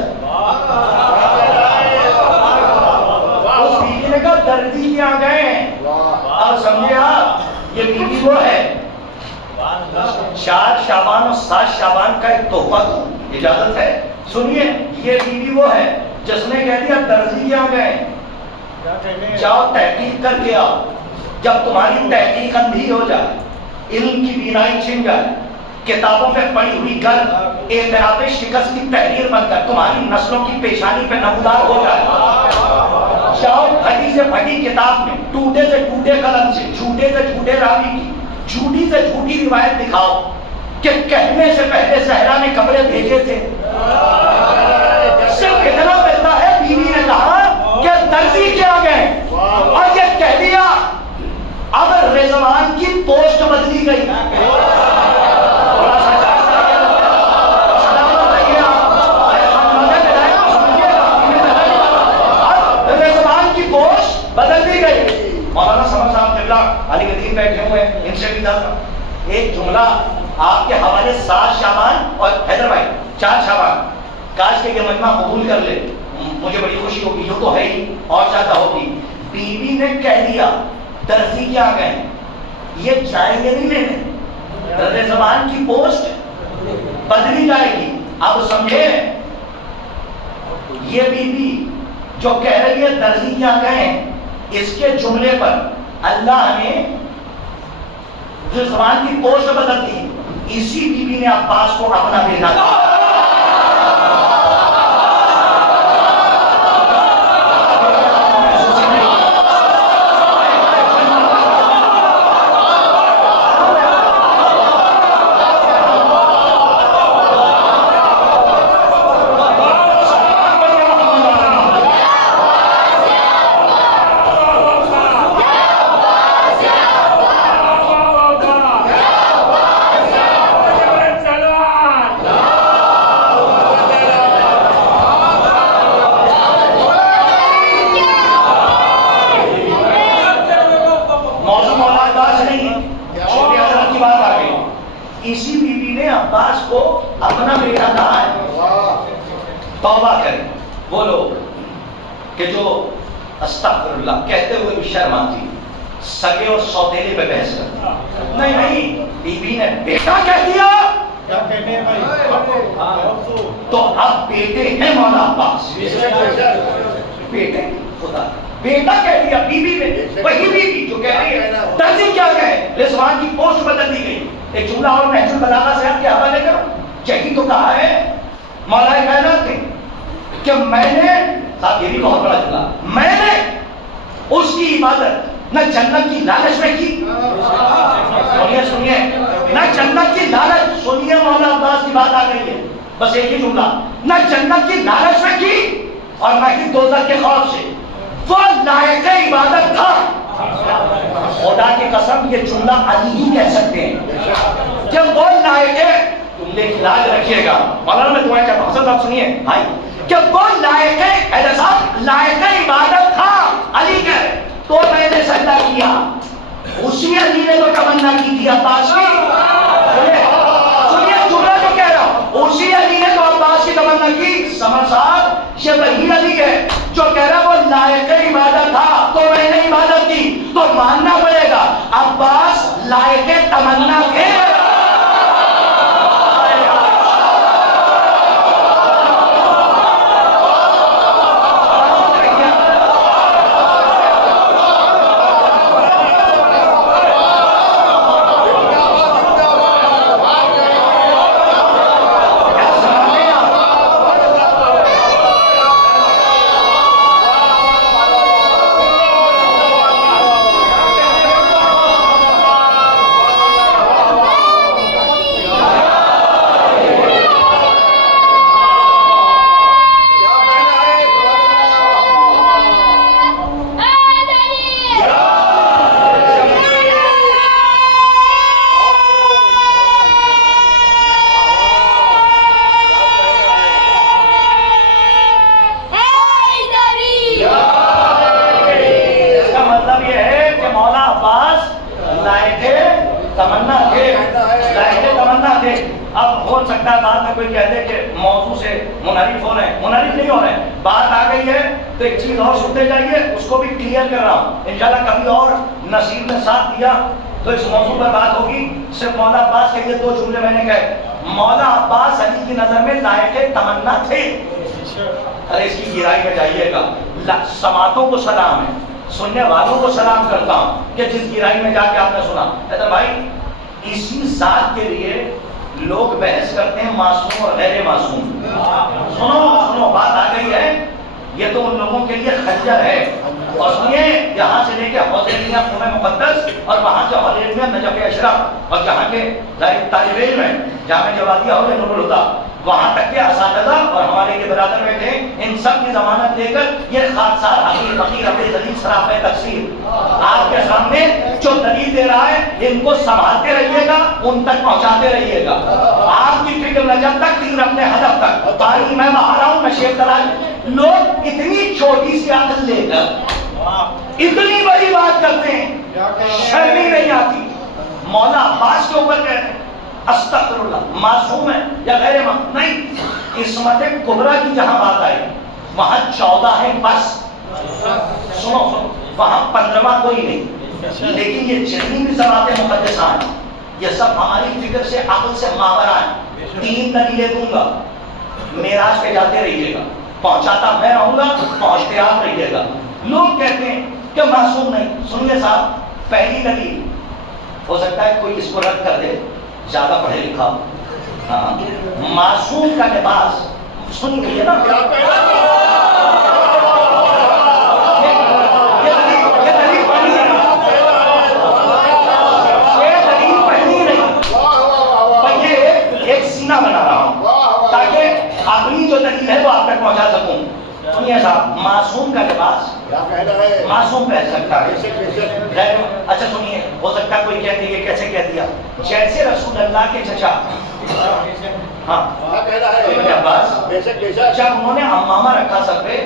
اس بیوی نے کہا دردی کیا گئے ہیں. اب سمجھے آپ، یہ بیوی وہ ہے 4 شعبان اور 7 شعبان کا ایک تحفہ دوں، اجازت ہے؟ سنیے، یہ بیوی وہ ہے جس نے کہہ دیا درزی کیا گئے، جاؤ تحقیق کر کے آؤ. جب تمہاری تحقیق اندھی ہو جائے، علم کی بینائی چھن جائے، کتابوں پہ پڑی ہوئی گرد اعتراف شکست کی تحریر بن کر تمہاری نسلوں کی پیشانی پہ نمودار ہو جائے، جاؤ پھٹی سے پھٹی کتاب میں، ٹوٹے سے ٹوٹے قلم سے، جھوٹے سے جھوٹے راوی کی جھوٹی سے جھوٹی روایت دکھاؤ کہ کہنے سے پہلے زہرا نے کپڑے بھیجے تھے. صرف اتنا ملتا ہے، بیوی نے کہا کہ درزی کیا گئے، اور یہ کہہ دیا اب رضوان کی پوسٹ بدلی گئی. رضوان کی پوسٹ بدل دی گئی. مولانا سمر صاحب قبلہ علی قدیم بیٹھے ہوئے ہیں، ان سے بھی تھا ایک جملہ آپ کے حوالے 7 شعبان اور حیدر بھائی 4 شعبان، کاش کے یہ مجمع قبول کر لے، مجھے بڑی خوشی ہوگی، یہ تو ہے ہی اور زیادہ ہوگی. بیوی نے کہہ دیا درزی کیا گئے، یہ جائیں گے نہیں لینے، رضوان کی پوسٹ بدلی جائے گی. اب سمجھے، یہ بیوی جو کہہ رہی ہے درزی کیا گئے، اس کے جملے پر اللہ نے رضوان کی پوسٹ بدل دی. اسی بیوی نے عباس کو اپنا بیٹا کہا. اسی بیوی نے عباس کو اپنا بیٹا کہا ہے. توبہ کریں وہ لوگ کہ جو استغفر اللہ کہتے ہوئے بھی شرم آتی، سگے اور سوتیلے پہ بحث کرتے. نہیں، بیوی نے بیٹا کہہ دیا تو اب بیٹے ہیں مولا عباس، بیٹے خدا بیٹا کہہ دیا. بیوی نے، وہی بیوی جو کہہ رہی ہے درزی کیا گئے، رضوان کی پوسٹ بدل دی گئی. ایک جملہ اور نہج البلاغہ سے آپ کے حوالے کرو. یہی تو کہا ہے مولا کائنات نے کہ میں نے، صاحب یہ بھی بہت بڑا جملہ، میں نے اس کی عبادت نہ جنت کی لالچ میں کی، سنیے نہ جنت کی لالچ، سنیے مولا عباس کی بات آ گئی ہے، بس ایک ہی جملہ، نہ جنت کی لالچ میں کی اور نہ ہی دوزخ کے خوف سے. وہ لائق عبادت تھا. خدا کی قسم یہ جملہ علی ہی کہہ سکتے ہیں جب وہ لائق ہے. تم نے لاج رکھیے گا، مولانا میں دعائیں چاہتا ہوں، حسن صاحب سنیے بھائی، کہ وہ لائق ہے صاحب، لائق عبادت تھا علی کا، تو میں نے سجدہ کیا. اسی علی نے تو تمنا کی تھی عباس کی. سنیے جملہ جو کہہ رہا ہوں، اسی علی نے تو عباس کی تمنا کی. سمر صاحب یہ وہی علی ہے جو کہہ رہا وہ لائق عبادت تھا تو میں نے عبادت کی، تو ماننا پڑے گا عباس لائق تمنا کے. سکتا ہے بعد میں کوئی کہہ دے کہ موضوع سے منحرف ہو رہے ہیں، منحرف نہیں ہو رہے ہیں، بات آ گئی ہے تو ایک چیز اور سنتے جائیے، اس کو بھی کلیئر کر رہا ہوں انشاءاللہ کبھی اور نصیب نے ساتھ دیا تو اس موضوع پر بات ہوگی۔ صرف مولا عباس کے لیے 2 جملے میں نے کہے، مولا عباس علی کی نظر میں لائق تمنا تھے۔ ارے اس کی گہرائی میں جائیے گا، سماعتوں کو سلام ہے، سننے والوں کو سلام کرتا ہوں کہ جس گہرائی میں جا کے آپ نے سنا۔ حیدر بھائی اسی ذات کے لیے لوگ بحث کرتے ہیں معصوم اور غیر معصوم۔ سنو بات آ گئی ہے، یہ تو ان لوگوں کے لیے خنجر ہے، اور سنیے یہاں سے لے کے حوض میاں خون مقدس اور وہاں سے حوض میاں نجف اشرف اور جہاں کے طالب علم ہیں جامع جوادیہ ہو یا نور الہدیٰ، وہاں تک کے اساتذہ اور ہمارے کے برادر بیٹھے، ان سب کی ضمانت لے کر یہ خادثات حقیر فقیر عبد دلیل صراف تفسیر آپ کے سامنے جو دلیل دے رہا ہے، ان کو سنبھالتے رہیے گا، ان تک پہنچاتے رہیے گا۔ آپ کی فکر نہ جب تک تیر اپنے ہدف تک۔ تاریخ میں بہا رہا ہوں میں شیخ دلال، لوگ اتنی چھوٹی سی عقل لے کر اتنی بڑی بات کرتے ہیں، شرم ہی نہیں آتی۔ مولا عباس کے اوپر کہتے ہیں استغفر اللہ معصوم ہے یا غیر معصوم نہیں، عصمت کبریٰ کی جہاں بات آئی وہاں 14 ہے بس۔ سنو وہاں 15واں کوئی نہیں، لیکن یہ جتنی بھی ذوات مقدسہ ہیں یہ سب ہماری فکر سے عقل سے ماورا ہیں۔ 3 دلیلیں دوں گا، معراج پہ جاتے رہیے گا، پہنچاتا میں رہوں گا، پہنچتے آپ رہیے گا۔ لوگ کہتے ہیں کہ معصوم نہیں، سنیے صاحب، پہلی دلیل ہو سکتا ہے کوئی اس کو رد کر دے، زیادہ پڑھے لکھا، ہاں معصوم کا لباس سن گئی ہے نا، بنا رہا ہوں تاکہ اپنی جو دلیل ہے وہ آپ تک پہنچا سکوں۔ سنیے صاحب، معصوم کا لباس معصوم پہن سکتا ہے۔ اچھا سنیے، ہو سکتا ہے کوئی کہتے یہ کیسے کہہ دیا، جیسے رسول اللہ کے چچا ہاں عباس جب انہوں نے امامہ رکھا سر پہ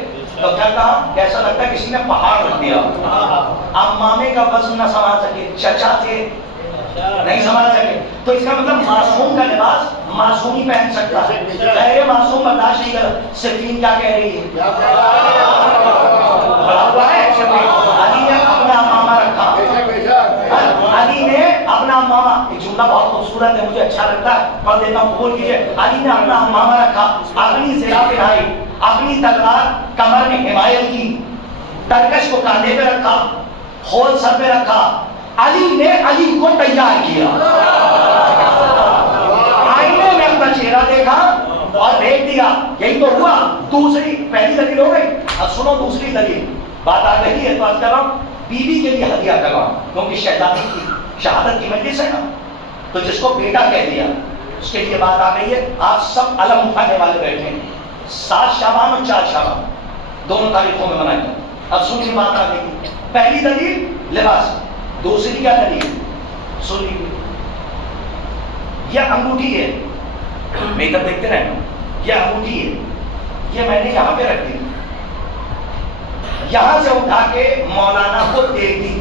تو کیا کہا، کیسا لگتا ہے کسی نے پہاڑ رکھ دیا، امامے کا وزن نہ سنبھال سکے، چچا تھے نہیں سنبھال سکے، تو اس کا مطلب معصوم کا لباس معصوم ہی پہن سکتا ہے، غیر معصوم برداشت نہیں کر۔ صفین کیا کہہ رہی ہے، بڑا ہوا ہے علی نے اپنا امامہ رکھا، علی نے اپنا امامہ، ایک جملہ بہت خوبصورت ہے مجھے اچھا لگتا ہے پڑھ دیتا ہوں، قبول کیجئے، علی نے اپنا امامہ رکھا، اپنی زرہ پہنائی، اپنی تلوار کمر میں حمایت کی، ترکش کو کاندھے پہ رکھا، خول سر پہ رکھا، علی نے علی کو تیار کیا، آئینے میں اپنا چہرہ دیکھا اور دیکھ دیا، یہی تو ہوا۔ دوسری پہلی دلیل ہو گئی، اب سنو دوسری دلیل، بات آ گئی ہے تو عرض کر رہا ہوں، بیوی کے لیے ہدیہ کروا، کیونکہ شہزادی کی شہادت کی مجلس ہے نا، تو جس کو بیٹا کہہ دیا اس کے لیے بات آ گئی ہے۔ آپ سب علم اٹھانے والے بیٹھے ہیں، 7 شعبان اور 4 شعبان دونوں تاریخوں میں منائیں گے۔ اب سنیے بات آ گئی، پہلی دلیل لباس، دوسری کیا دلیل سن لیجیے، یہ انگوٹھی ہے، میک اپ دیکھتے رہنا، یہ انگوٹھی ہے، یہ میں نے یہاں پہ رکھ دی، یہاں سے اٹھا کے مولانا کو دے دی،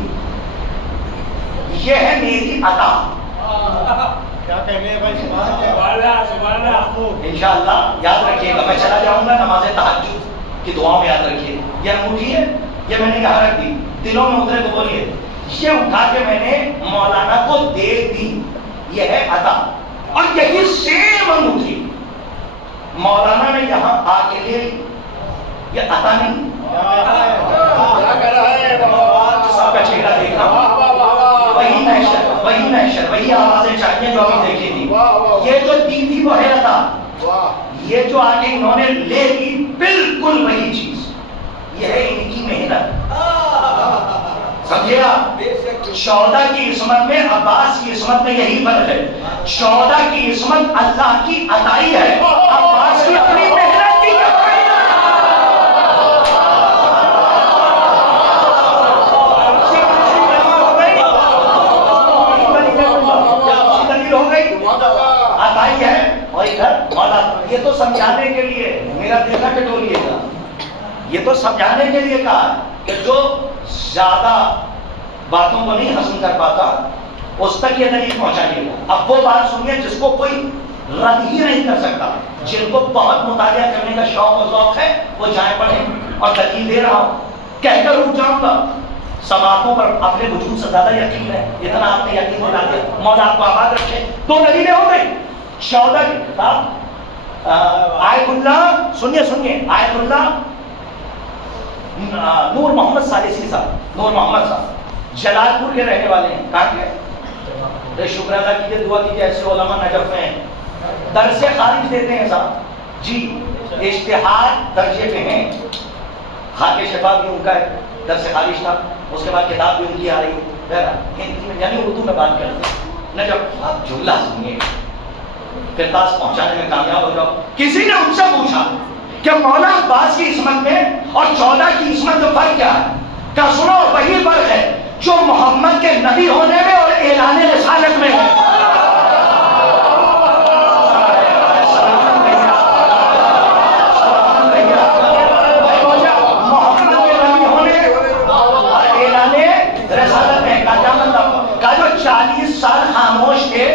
یہ ہے میری عطا۔ کیا کہنے ہیں بھائی، سبحان اللہ، انشاءاللہ یاد رکھیے گا، میں چلا جاؤں گا نماز تہجد کی دعاؤں میں یاد رکھیے، یہ انگوٹھی ہے، یہ میں نے یہاں رکھ دی، دلوں میں اترے تو بولیے، یہ اٹھا کے میں نے مولانا کو دے دی، یہ ہے عطا۔ اور یہی سیم انگوٹھی مولانا نے یہاں آ کے لے لی، یہ عطا نہیں، سب کا چہرہ دیکھا، وہی محشر وہی آوازیں چاہیے جو ابھی دیکھی تھی، یہ جو دی تھی وہ ہے عطا، یہ جو آگے انہوں نے لے لی بالکل وہی چیز، یہ ہے ان کی محنت، سمجھے آپ؟ 14 کی عصمت میں عباس کی عصمت میں یہی فرق ہے، 14 کی عصمت اللہ کی عطائی ہے، عباس کی اپنی محنت کی کمائی ہے۔ عطائی ہے اور ادھر مولا، یہ تو سمجھانے کے لیے، میرا دل نہ ٹٹولیے گا، یہ تو سمجھانے کے لیے کہا کہ جو زیادہ باتوں کو نہیں ہضم کر پاتا اس تک یہ دلیل پہنچائیے گا۔ اب وہ بات سنیے جس کو کوئی رد ہی نہیں کر سکتا. جن کو بہت مطالعہ کرنے کا شوق و ذوق ہے وہ جائیں پڑھیں. اور دلیل دے رہا ہوں, کہہ کر رک جاؤں گا. سماعتوں پر اپنے وجود سے زیادہ یقین ہے, اتنا آپ نے یقین دلا دیا. مولا آپ کو آباد رکھے. 2 دلیلیں ہو گئی. 14 کی کتاب آیت اللہ, سنیے آیت اللہ نور محمد ثالثی صاحب, نور محمد صاحب جلال پور کے رہنے والے ہیں. کہاں کے؟ شکر ادا کیجیے, دعا کیجیے, ایسے علماء نجف میں ہیں, درس خارج دیتے ہیں صاحب جی. اشتہار درجے پہ ہیں. خاک شفا بھی ان کا درس خارج تھا, اس کے بعد کتاب بھی ان کی آ رہی ہے ہندی میں, یعنی اردو میں بات کرتے ہیں. نجف آپ جملہ سنیے, کرتاس پہنچانے میں کامیاب ہو جاؤ. کسی نے ان سے پوچھا کہ مولا عباس کی عصمت میں اور 14 کی عصمت میں فرق کیا ہے؟ کہ سنو, وہی فرق ہے جو محمد کے نبی ہونے میں اور اعلان رسالت میں ہے. محمد کے نبی ہونے اور اعلان رسالت میں کا کیا مطلب؟ کا جو 40 سال خاموش تھے,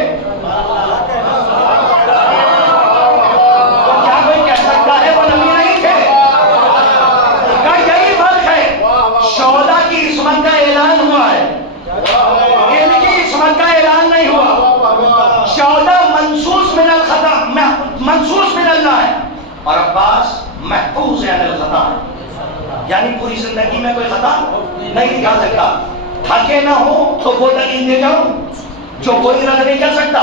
کا اعلان ہوا ہے, ان کی عصمت کا اعلان نہیں ہوا. 14 منصوص من الخطا, منصوص من اللہ ہے, اور عباس محفوظ عن الخطا ہے, یعنی پوری زندگی میں کوئی خطا نہیں دکھا سکتا. تھکے نہ ہو تو وہ دلیل دے جاؤں جو کوئی رد نہیں کر سکتا.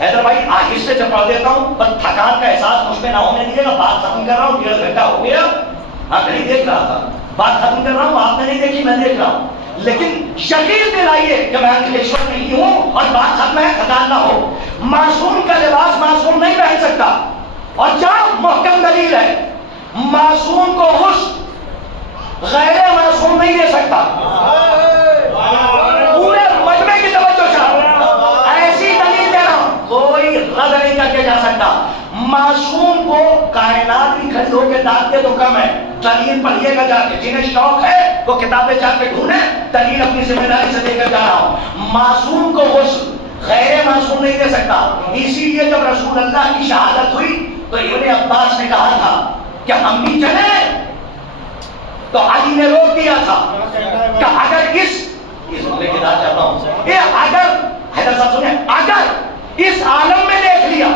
حیدر بھائی آہستہ سے پڑھ دیتا ہوں, بس تھکان کا احساس مجھ میں نہ ہونے دیجیے گا. بات ختم کر رہا ہوں, 1.5 گھنٹہ ہو گیا. ہاں نہیں دیکھ رہا تھا, بات ختم کر رہا ہوں, آپ نے نہیں دیکھی, میں دیکھ رہا ہوں. لیکن یقین دلائیے کہ میں انکلیشور نہیں ہوں اور بات ختم ہے, تھکان نہ ہو. معصوم کا لباس معصوم نہیں پہن سکتا, اور جہاں محکم دلیل ہے, معصوم کو حسن غیر معصوم نہیں دے سکتا. پورے مجمع کی توجہ چاہو, ایسی دلیل دے رہا ہوں, کوئی رد نہیں کر کے جا سکتا. معصوم کو کائنات بھی کھڑی ہو کے داد دے تو کم ہے. دلیل پڑھیے گا جا کے, جنہیں شوق ہے وہ کتابیں جا کے ڈھونڈیں, دلیل اپنی ذمہ داری سے دے کر جا رہا ہوں. معصوم کو غسل غیر معصوم نہیں دے سکتا. اسی لیے جب رسول اللہ کی شہادت ہوئی تو ابن عباس نے کہا تھا کہ ہم بھی چلیں, تو علی نے روک دیا تھا کہ اگر اس میں کتاب چاہتا ہوں, اگر حیدر صاحب سنیں, اگر اس عالم میں دیکھ لیا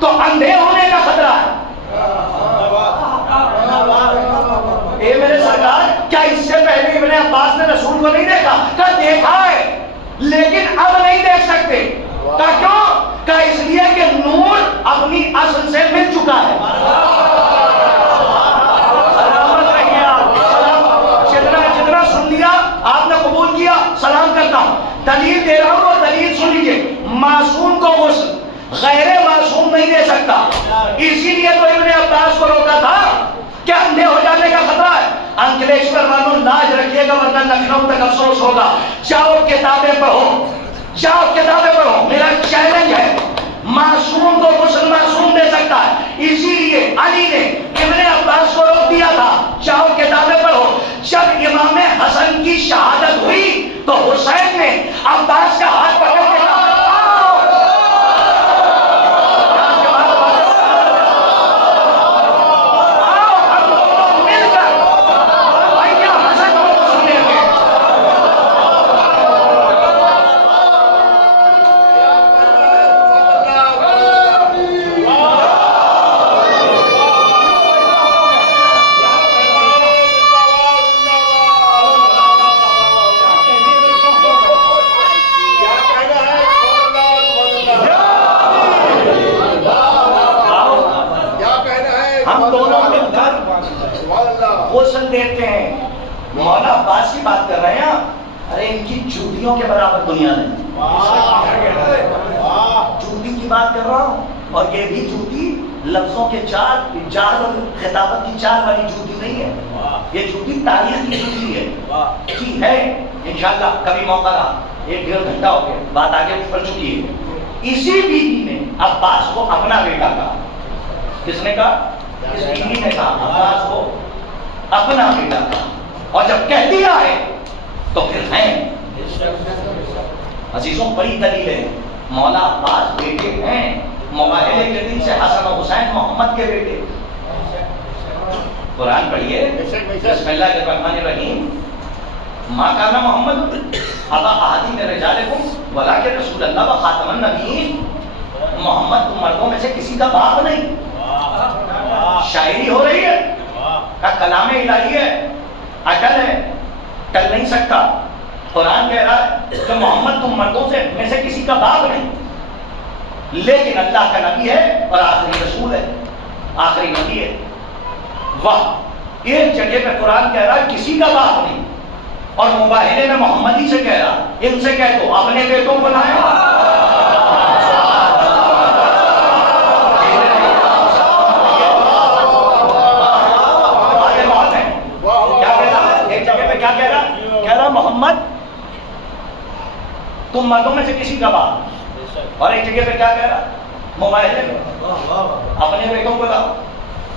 تو اندھے ہونے کا خطرہ ہے. اے میرے سرکار, کیا اس سے پہلے ابن عباس نے رسول کو نہیں دیکھا؟ کہ دیکھا ہے لیکن اب نہیں دیکھ سکتے. کہ کیوں؟ کہ اس لیے کہ نور اپنی اصل سے مل چکا ہے. سلامت رہیے آپ, جتنا سن لیا آپ نے قبول کیا, سلام کرتا ہوں. دلیل دے رہا ہوں اور دلیل سن لیجیے. معصوم کو غسل غیر معصوم نہیں دے سکتا. اسی لیے تو ابن عباس کو روکا تھا کہ اندھے ہو جانے کا خطرہ ہے. انکلیشور والوں لاج رکھیے گا ورنہ لکھنؤ تک افسوس ہوگا. جاؤ کتابیں پڑھو, جاؤ کتابیں پڑھو. میرا چیلنج ہے, معصوم کو غسل معصوم دے سکتا ہے. اسی لیے علی نے ابن عباس کو روک دیا تھا, جاؤ کتابیں پڑھو. جب امام حسن کی شہادت ہوئی تو حسین نے عباس کا ہاتھ پکڑ کے کہا, غسل دیتے ہیں. مولا عباس کی بات کر رہے ہیں, ارے ان کی جوتیوں کے برابر دنیا نہیں. جوتی کی بات کر رہا ہوں, اور یہ بھی جوتی لفظوں کے جار اور خطابت کی چار والی جوتی نہیں ہے. یہ جوتی تاریخ کی جوتی ہے. جی ہے, انشاءاللہ کبھی موقع رہا, 1.5 گھنٹہ ہو گیا, بات آگے پڑ چکی ہے. اسی بیوی نے عباس کو اپنا بیٹا کہا. کس نے کہا؟ اس بیوی نے کہا عباس کو اپنا بیٹا کہا. اور جب کہہ دیا ہے تو پھر ہیں. عزیزوں بڑی دلیل ہے, مولا عباس بیٹے ہیں, مباہلے کے دن سے حسن و حسین محمد کے بیٹے. قرآن پڑھیے. بسم اللہ الرحمن الرحیم. ما کان محمد ابا احد من رجالکم ولکن رسول اللہ و خاتم النبیین. محمد تم مردوں میں سے کسی کا باپ نہیں. شاعری ہو رہی ہے کا کلام الہی ہے, اٹل ہے, ٹل نہیں سکتا. قرآن کہہ رہا ہے کہ محمد تم مردوں سے میں سے کسی کا باپ نہیں, لیکن اللہ کا نبی ہے اور آخری رسول ہے, آخری نبی ہے. واہ, ایک جگہ پہ قرآن کہہ رہا ہے کسی کا باپ نہیں, اور مباہلے میں محمدی سے کہہ رہا ان سے کہہ دو اپنے بیٹوں کو لائیں. آگے بہت ہے. کیا کہہ رہا, ایک جگہ پہ کیا کہہ رہا محمد تم مردوں میں سے کسی کا باپ, اور ایک جگہ پہ کیا کہہ رہا مباہلے میں اپنے بیٹوں کو لاؤ,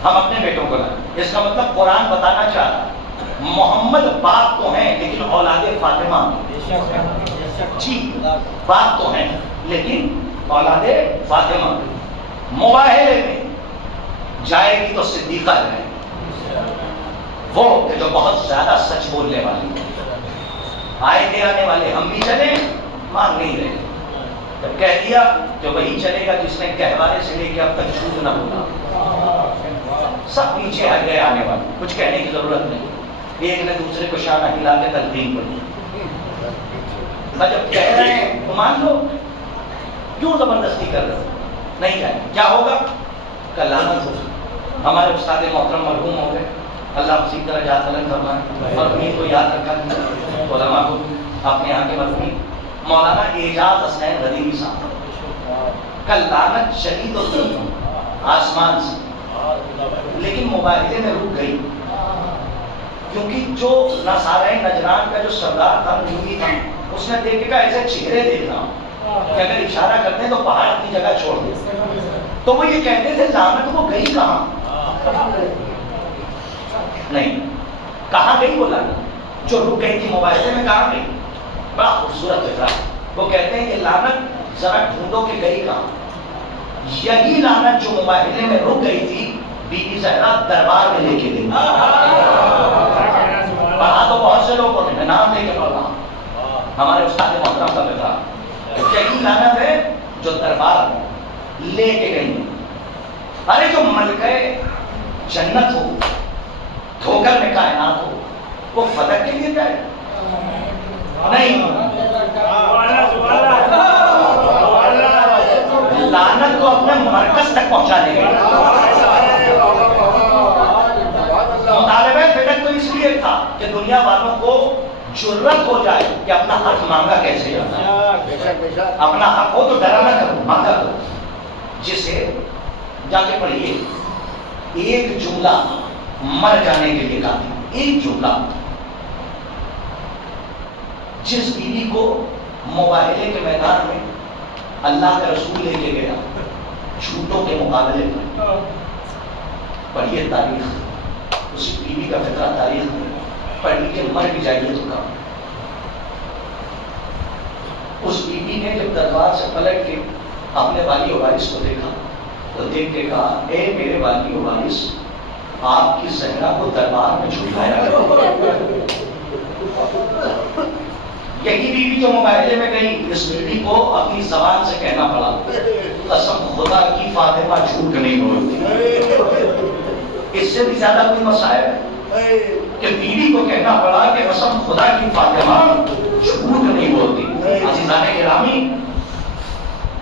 ہم اپنے بیٹوں کو لائیں. اس کا مطلب قرآن بتانا چاہ رہا محمد باپ تو ہیں لیکن اولاد فاطمہ, جی باپ تو ہیں لیکن اولاد فاطمہ. مباہلے میں جائے گی تو صدیقہ ہے, وہ کہ جو بہت زیادہ سچ بولنے والی, آئے تھے آنے والے, ہم بھی چلے مان نہیں رہے. جب کہہ دیا کہ وہی چلے گا جس نے گہوارے سے لے کے اب تک جھوٹ نہ بولا. سب پیچھے ہٹ گئے آنے والے, کچھ کہنے کی ضرورت نہیں. ایک نے دوسرے کو شانہ ہلا کے تلقین پڑھی. جب کہہ رہے ہیں تو مان لو, کیوں زبردستی کر رہے ہو؟ نہیں جائے. کیا ہوگا؟ کل لعنت ہوگی. ہمارے استاد محترم مرحوم ہو گئے, اللہ اسی طرح یاد بلند فرمائے. مرحومین کو یاد رکھا, علماء کو اپنے یہاں کے مرحومین مولانا اعجاز حسین غدیری صاحب, کل لعنت شدید ہوتی آسمان سے, لیکن مباہلے میں رک گئی کیونکہ جو نصارہ نجران کا جو سردار تھا نوری تھا, اس نے دیکھ کے کہا ایسے چہرے دیکھنا کہ اگر اشارہ کرتے ہیں تو پہاڑ اپنی جگہ چھوڑ دے. تو وہ یہ کہتے تھے لعنت وہ گئی کہاں؟ نہیں, کہاں گئی وہ لعنت جو رک گئی تھی مباہلے میں, کہاں گئی؟ بڑا خوبصورت فکرہ. وہ کہتے ہیں کہ لعنت ذرا ڈھونڈو کہ گئی کہاں. یہی لعنت جو مباہلے میں رک گئی تھی بی بی زہرا دربار میں لے کے گئی. پڑھا تو بہت سے لوگوں نے, میں نام لے کے پڑھ رہا ہوں, ہمارے استاد محترم کا فکرہ. یہی لعنت ہے جو دربار میں لے کے گئی. ارے جو ملکہ جنت ہو, دھوکر میں کائنات ہو, وہ فتح کے لیے جائے نہیں, لعنت کو اپنے مرکز تک پہنچانے کے مطالبہ فطرت تو اس لیے تھا کہ دنیا والوں کو جرت ہو جائے کہ اپنا حق مانگا کیسے جاتا ہے. اپنا حق ہو تو ڈرا نہ کرو, مانگا کرو. جسے جا کے پڑھیے, ایک جملہ مر جانے کے لیے کافی, ایک جملہ. جس بیوی کو مباہلے کے میدان میں اللہ کا رسول لے کے گیا جھوٹوں کے مقابلے میں, پڑھیے تاریخ, اس بیوی کا فکرہ تاریخ میں پڑھ کے مر بھی جائیے تو کام. اس بیوی نے جب دربار سے پلٹ کے اپنے والی و وارث کو دیکھا تو دیکھ کے کہا, اے میرے والی و وارث, آپ کی زہرا کو دربار میں جھٹلایا کرو. یہی بیوی جو مباہلے میں گئی, اس بیوی کو اپنی زبان سے کہنا پڑا, قسم خدا کی فاطمہ جھوٹ نہیں بولتی. اس سے بھی زیادہ کوئی مسائل ہے کہ بیوی کو کہنا پڑا کہ قسم خدا کی فاطمہ جھوٹ نہیں بولتی. عزیزان گرامی,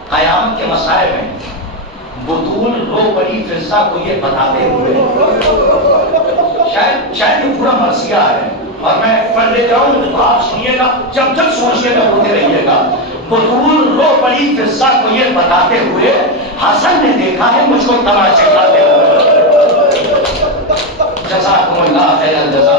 قیامت کے مسائل میں بطول رو بڑی فرزہ کو یہ بتاتے ہوئے, شاید یہ پورا مرثیہ ہے اور میں پڑھ لے جاؤں, آپ سنیے گا, جب جب سوچیے گا بولتے رہیے گا. بطول رو بڑی فرزہ کو یہ بتاتے ہوئے حسن نے دیکھا ہے مجھ کو تماشے کھاتے ہوئے. جزاکم اللہ خیر الجزا,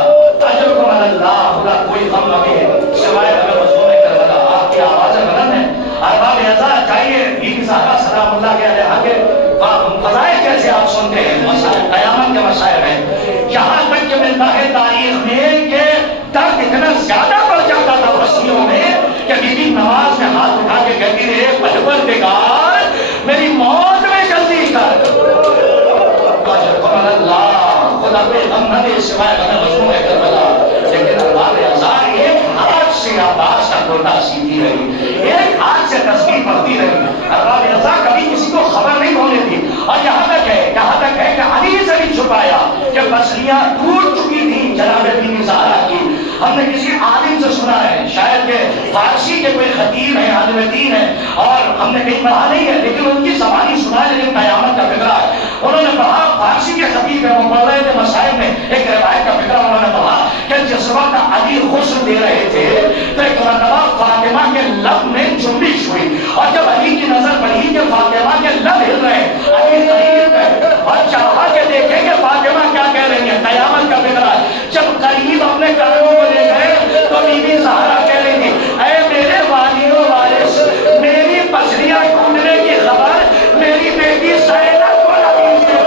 اجرکم اللہ, بلا کوئی غم نہیں سوائے اگر مظلوم کربلا. آپ کی آوازیں بلند ہیں, ارباب اعضا چاہیے بی بی زہرا سلام اللہ کے علیہ کے فضائل کیسے آپ سنتے ہیں. مسائل قیامت کے مسائل ہیں, یہاں تک کہ ملتا ہے تاریخ میں کہ درد اتنا زیادہ بڑھ جاتا تھا بستیوں میں کہ بی بی نماز میں ہاتھ اٹھا کے کہتی رہے, پروردگار میری موت سوائے بنا مجموع کربلا، لیکن ارباب اعزار ایک ہاتھ سے عباس کا کوٹا سیدھی رہی، ایک ہاتھ سے تسبیح پڑھتی رہی۔ ارباب اعزار کبھی کسی کو خبر نہیں ہونے دی، اور یہاں تک ہے کہ علی سے بھی چھپایا کہ پسلیاں ٹوٹ چکی تھیں جناب بی زہرا کی۔ ہم نے کسی عالم سے سنا ہے، شاید کہ فارسی کے کوئی خطیب ہے، عالم دین ہے، اور ہم نے کہیں پڑھا نہیں ہے لیکن ان کی زبانی سنا ہے، لیکن قیامت کا فکرہ ہے۔ انہوں نے پڑھا، فارسی کے خطیب ہے، وہ پڑھ رہے تھے مسائل میں، ایک روایت کا فکرہ انہوں نے پڑھا کہ جس وقت علی غسل دے رہے تھے تو ایک مرتبہ فاطمہ کے لب میں جنبش ہوئی، اور جب علی کی نظر پڑی کہ فاطمہ کے لب ہل رہے ہیں، علی قریب گئے اور چاہا کہ دیکھیں کہ فاطمہ کیا کہہ رہی ہیں، قیامت کا فکرہ ہے۔ جب قریب اپنے قدموں کو لے گئے تو بی بی زہرا کہہ رہی تھی، اے میرے والی و وارث، میری پسلیاں ٹوٹنے کی خبر میری بیٹی زینب کو نہ دیجیے۔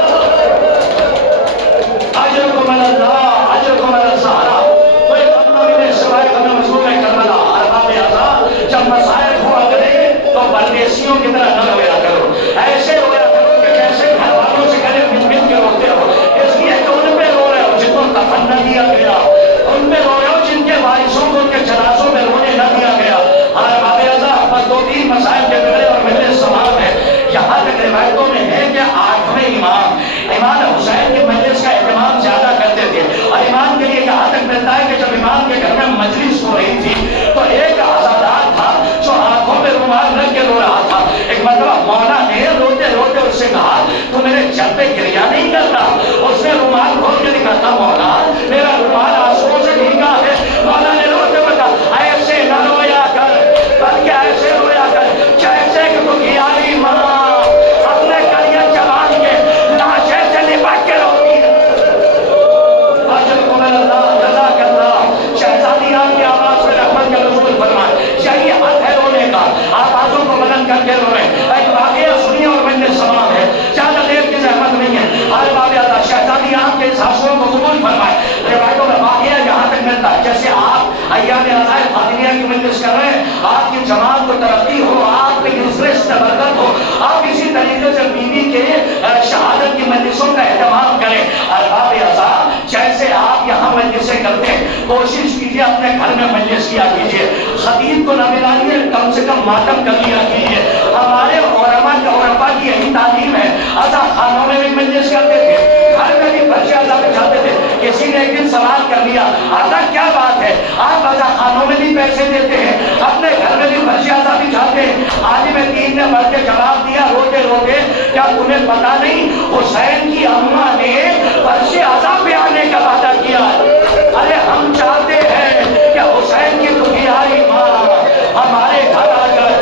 اجرکم اللہ، اجرکم الزہرا۔ کوئی بندہ میرے سوائے بنا مجموع کربلا، ارباب اعزار جب مسائل ہوا کرے تو پردیسیوں کی طرح نہ رویا کرو، ایسے رویا کرو کہ جیسے گھر والوں سے گلے مل مل کے روتے ہو، اس لیے کہ ان پہ رو رہے ہو جن کو کفن نہ دیا گیا، ان پہ رو رہے ہو جن کے وارثوں کو ان کے جنازوں میں رونے نہ دیا گیا۔ ارباب اعزار بس دو تین مسائل کے بغیر اور مجلس تمام ہے۔ یہاں تک روایتوں میں ہے کہ 8ویں امام حسین کے مجلس کا اہتمام زیادہ کرتے تھے، اور امام کے لیے یہاں تک ملتا ہے کہ جب امام کے گھر میں مجلس ہو رہی تھی تو ایک عزادار تھا جو آنکھوں میں رومال رکھ کے رو رہا تھا۔ ایک مرتبہ مولا نے روتے روتے اس سے کہا، تو میرے جب پہ گریہ نہیں کرتا؟ اس نے رومال کھول کے دکھا تھا، مولا میرا رومال آنسوؤں سے بھیگا ہے۔ مولا نے روتے ہوئے کہا، ایسے نہ رویا کر بلکہ ایسے رویا کر جیسے کہ تو گیاری ماں اپنے کلیہ جوان کے لاشے سے لپٹ کے روتی ہے۔ اجرکم اللہ، جزاک اللہ۔ شہزادی آپ کی آواز میں رحمت کا نزول فرمائے، یہی حد ہے رونے کا، آوازوں کو بلند کر کے رو رہے ہیں۔ ایک واقعہ سنیے اور مجلس تمام ہے، زیادہ دیر کی زحمت نہیں ہے۔ ارباب اعزار شہزادی آپ کے حساسوں کو قبول فرمائے۔ روایتوں میں واقعہ یہاں تک ملتا ہے جیسے آپ ایام عزائے فاطمیہ کی مجلس کر رہے ہیں، آپ کی جماعت کو ترقی ہو، آپ کی نصرت سے برکت ہو، آپ اسی طریقے سے بیوی کے شہادت کی مجلسوں کا اہتمام کریں۔ ارباب اعزار جیسے آپ یہاں مجلسیں کرتے ہیں، کوشش کیجیے اپنے گھر میں مجلس کیا کیجیے، خطیب کو نہ ملائیے، کم سے کم ماتم کر لیا کیجیے۔ ہمارے عرفا کی یہی تعلیم ہے، عزا خانوں میں بھی مجلس کرتے تھے، گھر میں بھی فرش عزا بچھاتے تھے۔ کسی نے ایک دن سوال کر لیا، عزا کیا بات ہے، آپ عزا خانوں میں بھی پیسے دیتے ہیں، اپنے گھر میں بھی فرش عزا بچھاتے ہیں؟ عالم دین نے بڑھ کے جواب دیا روتے روتے، کیا تمہیں پتا نہیں حسین کی اماں نے فرش عزا پہ آنے کا وعدہ کیا ہے؟ ارے ہم چاہتے ہیں کہ حسین کی دکھیاری ماں ہمارے گھر آ جائے۔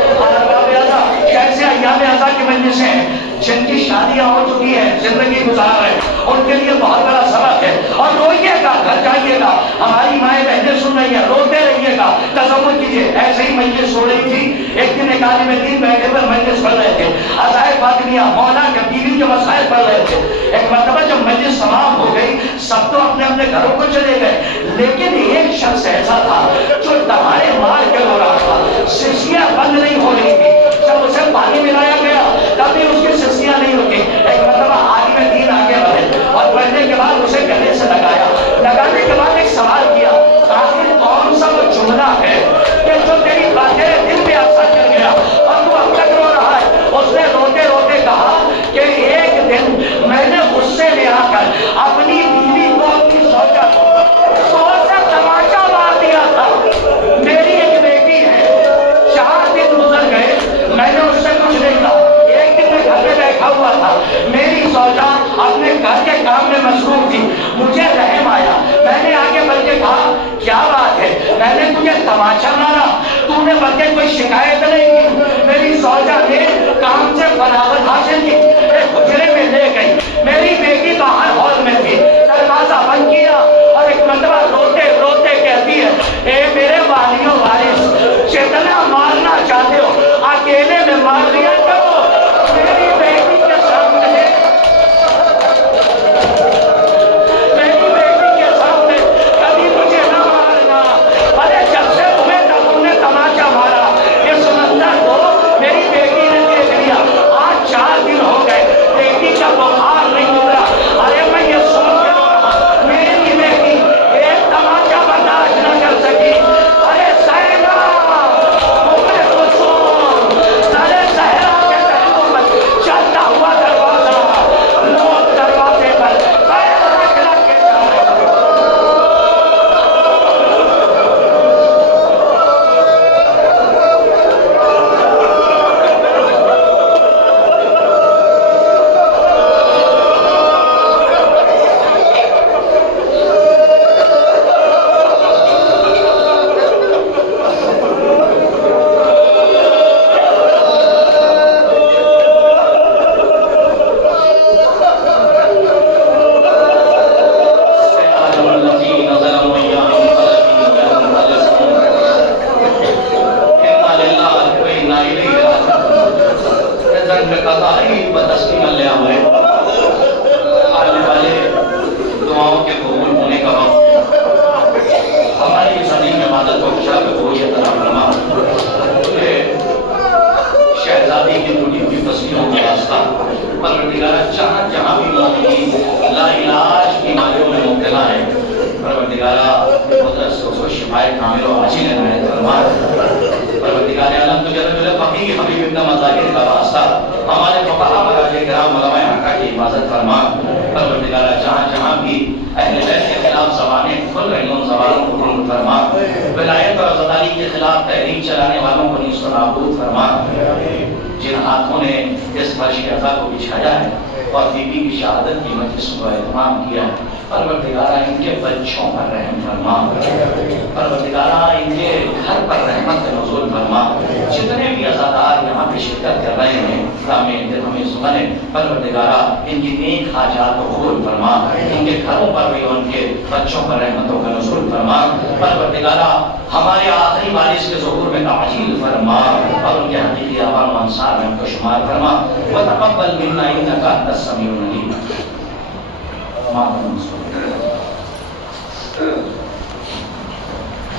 کیسے ایام عزا کی مجلسیں جن کی شادیاں ہو چکی ہیں، زندگی گزار رہے ہیں، ان کے لیے بہت بڑا سبق ہے۔ اور روئیے گا، گھر جائیے گا، ہماری مائیں بہنیں سن رہی ہیں، روتے رہیے گا، تصور کیجیے ایسے ہی مجلس ہو رہی تھی، ایک دن ایک عالم دین بیٹھے پر مجلس پڑھ رہے تھے، عزائے فاطمیہ مولا کے بیوی کے مسائل پڑھ رہے تھے۔ ایک مرتبہ جب مجلس تمام ہو گئی، سب تو اپنے اپنے گھروں کو چلے گئے، لیکن ایک شخص ایسا تھا جو دہاڑے مار کے رو رہا تھا، سرسیاں بند نہیں ہو رہی تھی، جب اسے پانی ملایا گیا تب بھی اس کی سرسیاں نہیں رکی۔ ایک مرتبہ عالم دین آگے بڑھے اور بڑھنے کے بعد اسے گلے سے لگانے کے بعد ایک سوال کیا، آخر کون سا وہ جملہ ہے کہ جو تیری باتیں دل پہ اثر کر گیا اور تو اب تک رو رہا ہے؟ اس نے روتے روتے کہا کہ ایک دن میں نے غصے میں آ کر اپنی بیوی کو اپنی زوجہ کو سے تماشا مار دیا تھا۔ میری ایک بیٹی ہے، 4 دن گزر گئے، میں نے اس سے کچھ نہیں کہا، ایک دن میں گھر میں بیٹھا ہوا تھا، میری زوجہ اپنے گھر کے کام میں مصروف تھی، مجھے رحم آیا، میں نے آگے بڑھ کے کہا کیا بات ہے، میں نے تجھے تماشا مارا، تو نے بلکہ کوئی شکایت نہیں کی؟ میری زوجہ نے کام سے فراغت حاصل کی، ایک حجرے میں لے گئی، میری بیٹی باہر ہال میں تھی، دروازہ بند کیا اور ایک مرتبہ روتے روتے کہتی ہے، اے میرے والیوں وارث، جتنا مارنا چاہتے ہو اکیلے میں مار لیا کرو، میری بیٹی کے سامنے کبھی مجھے نہ مارنا۔ ارے جب سے تم نے تماشا مارا، اس منظر کو میری بیٹی نے دیکھ لیا، آج 4 دن ہو فرما پروردگار عالم تو جل فقیہ حبیب ابن مظاہر کا واسطہ ہمارے فقہا مراجع کرام علماء حقہ کی حفاظت فرما پروردگار جہاں جہاں بھی اہل بیت کے خلاف زبانیں کھل رہی ہوں زبانوں کو بند فرما ولایت اور عزاداری کے خلاف تحریک چلانے والوں کو نیست و نابود فرما جن ہاتھوں نے اس فرش عزا کو بچھایا ہے اور بی بی کی شہادت کی مجلس کو اہتمام کیا ہے پروردگارہ ان کے بچوں پر رحم فرما پروردگارہ ان کے گھر پر رحمت نزول فرما جتنے بھی عزادار یہاں پہ شرکت کر رہے ہیں ہمیں سنے پروردگارہ ان کی نیک حاجات کو قبول فرما ان کے گھروں پر بھی ان کے بچوں پر رحمتوں کا نزول فرما پروردگارہ ہمارے آخری وارث کے ظہور میں تعجیل فرما اور ان کے حقیقی عوام و انصار میں ان کو شمار فرما وتقبل منا انک انت السمیع العلیم.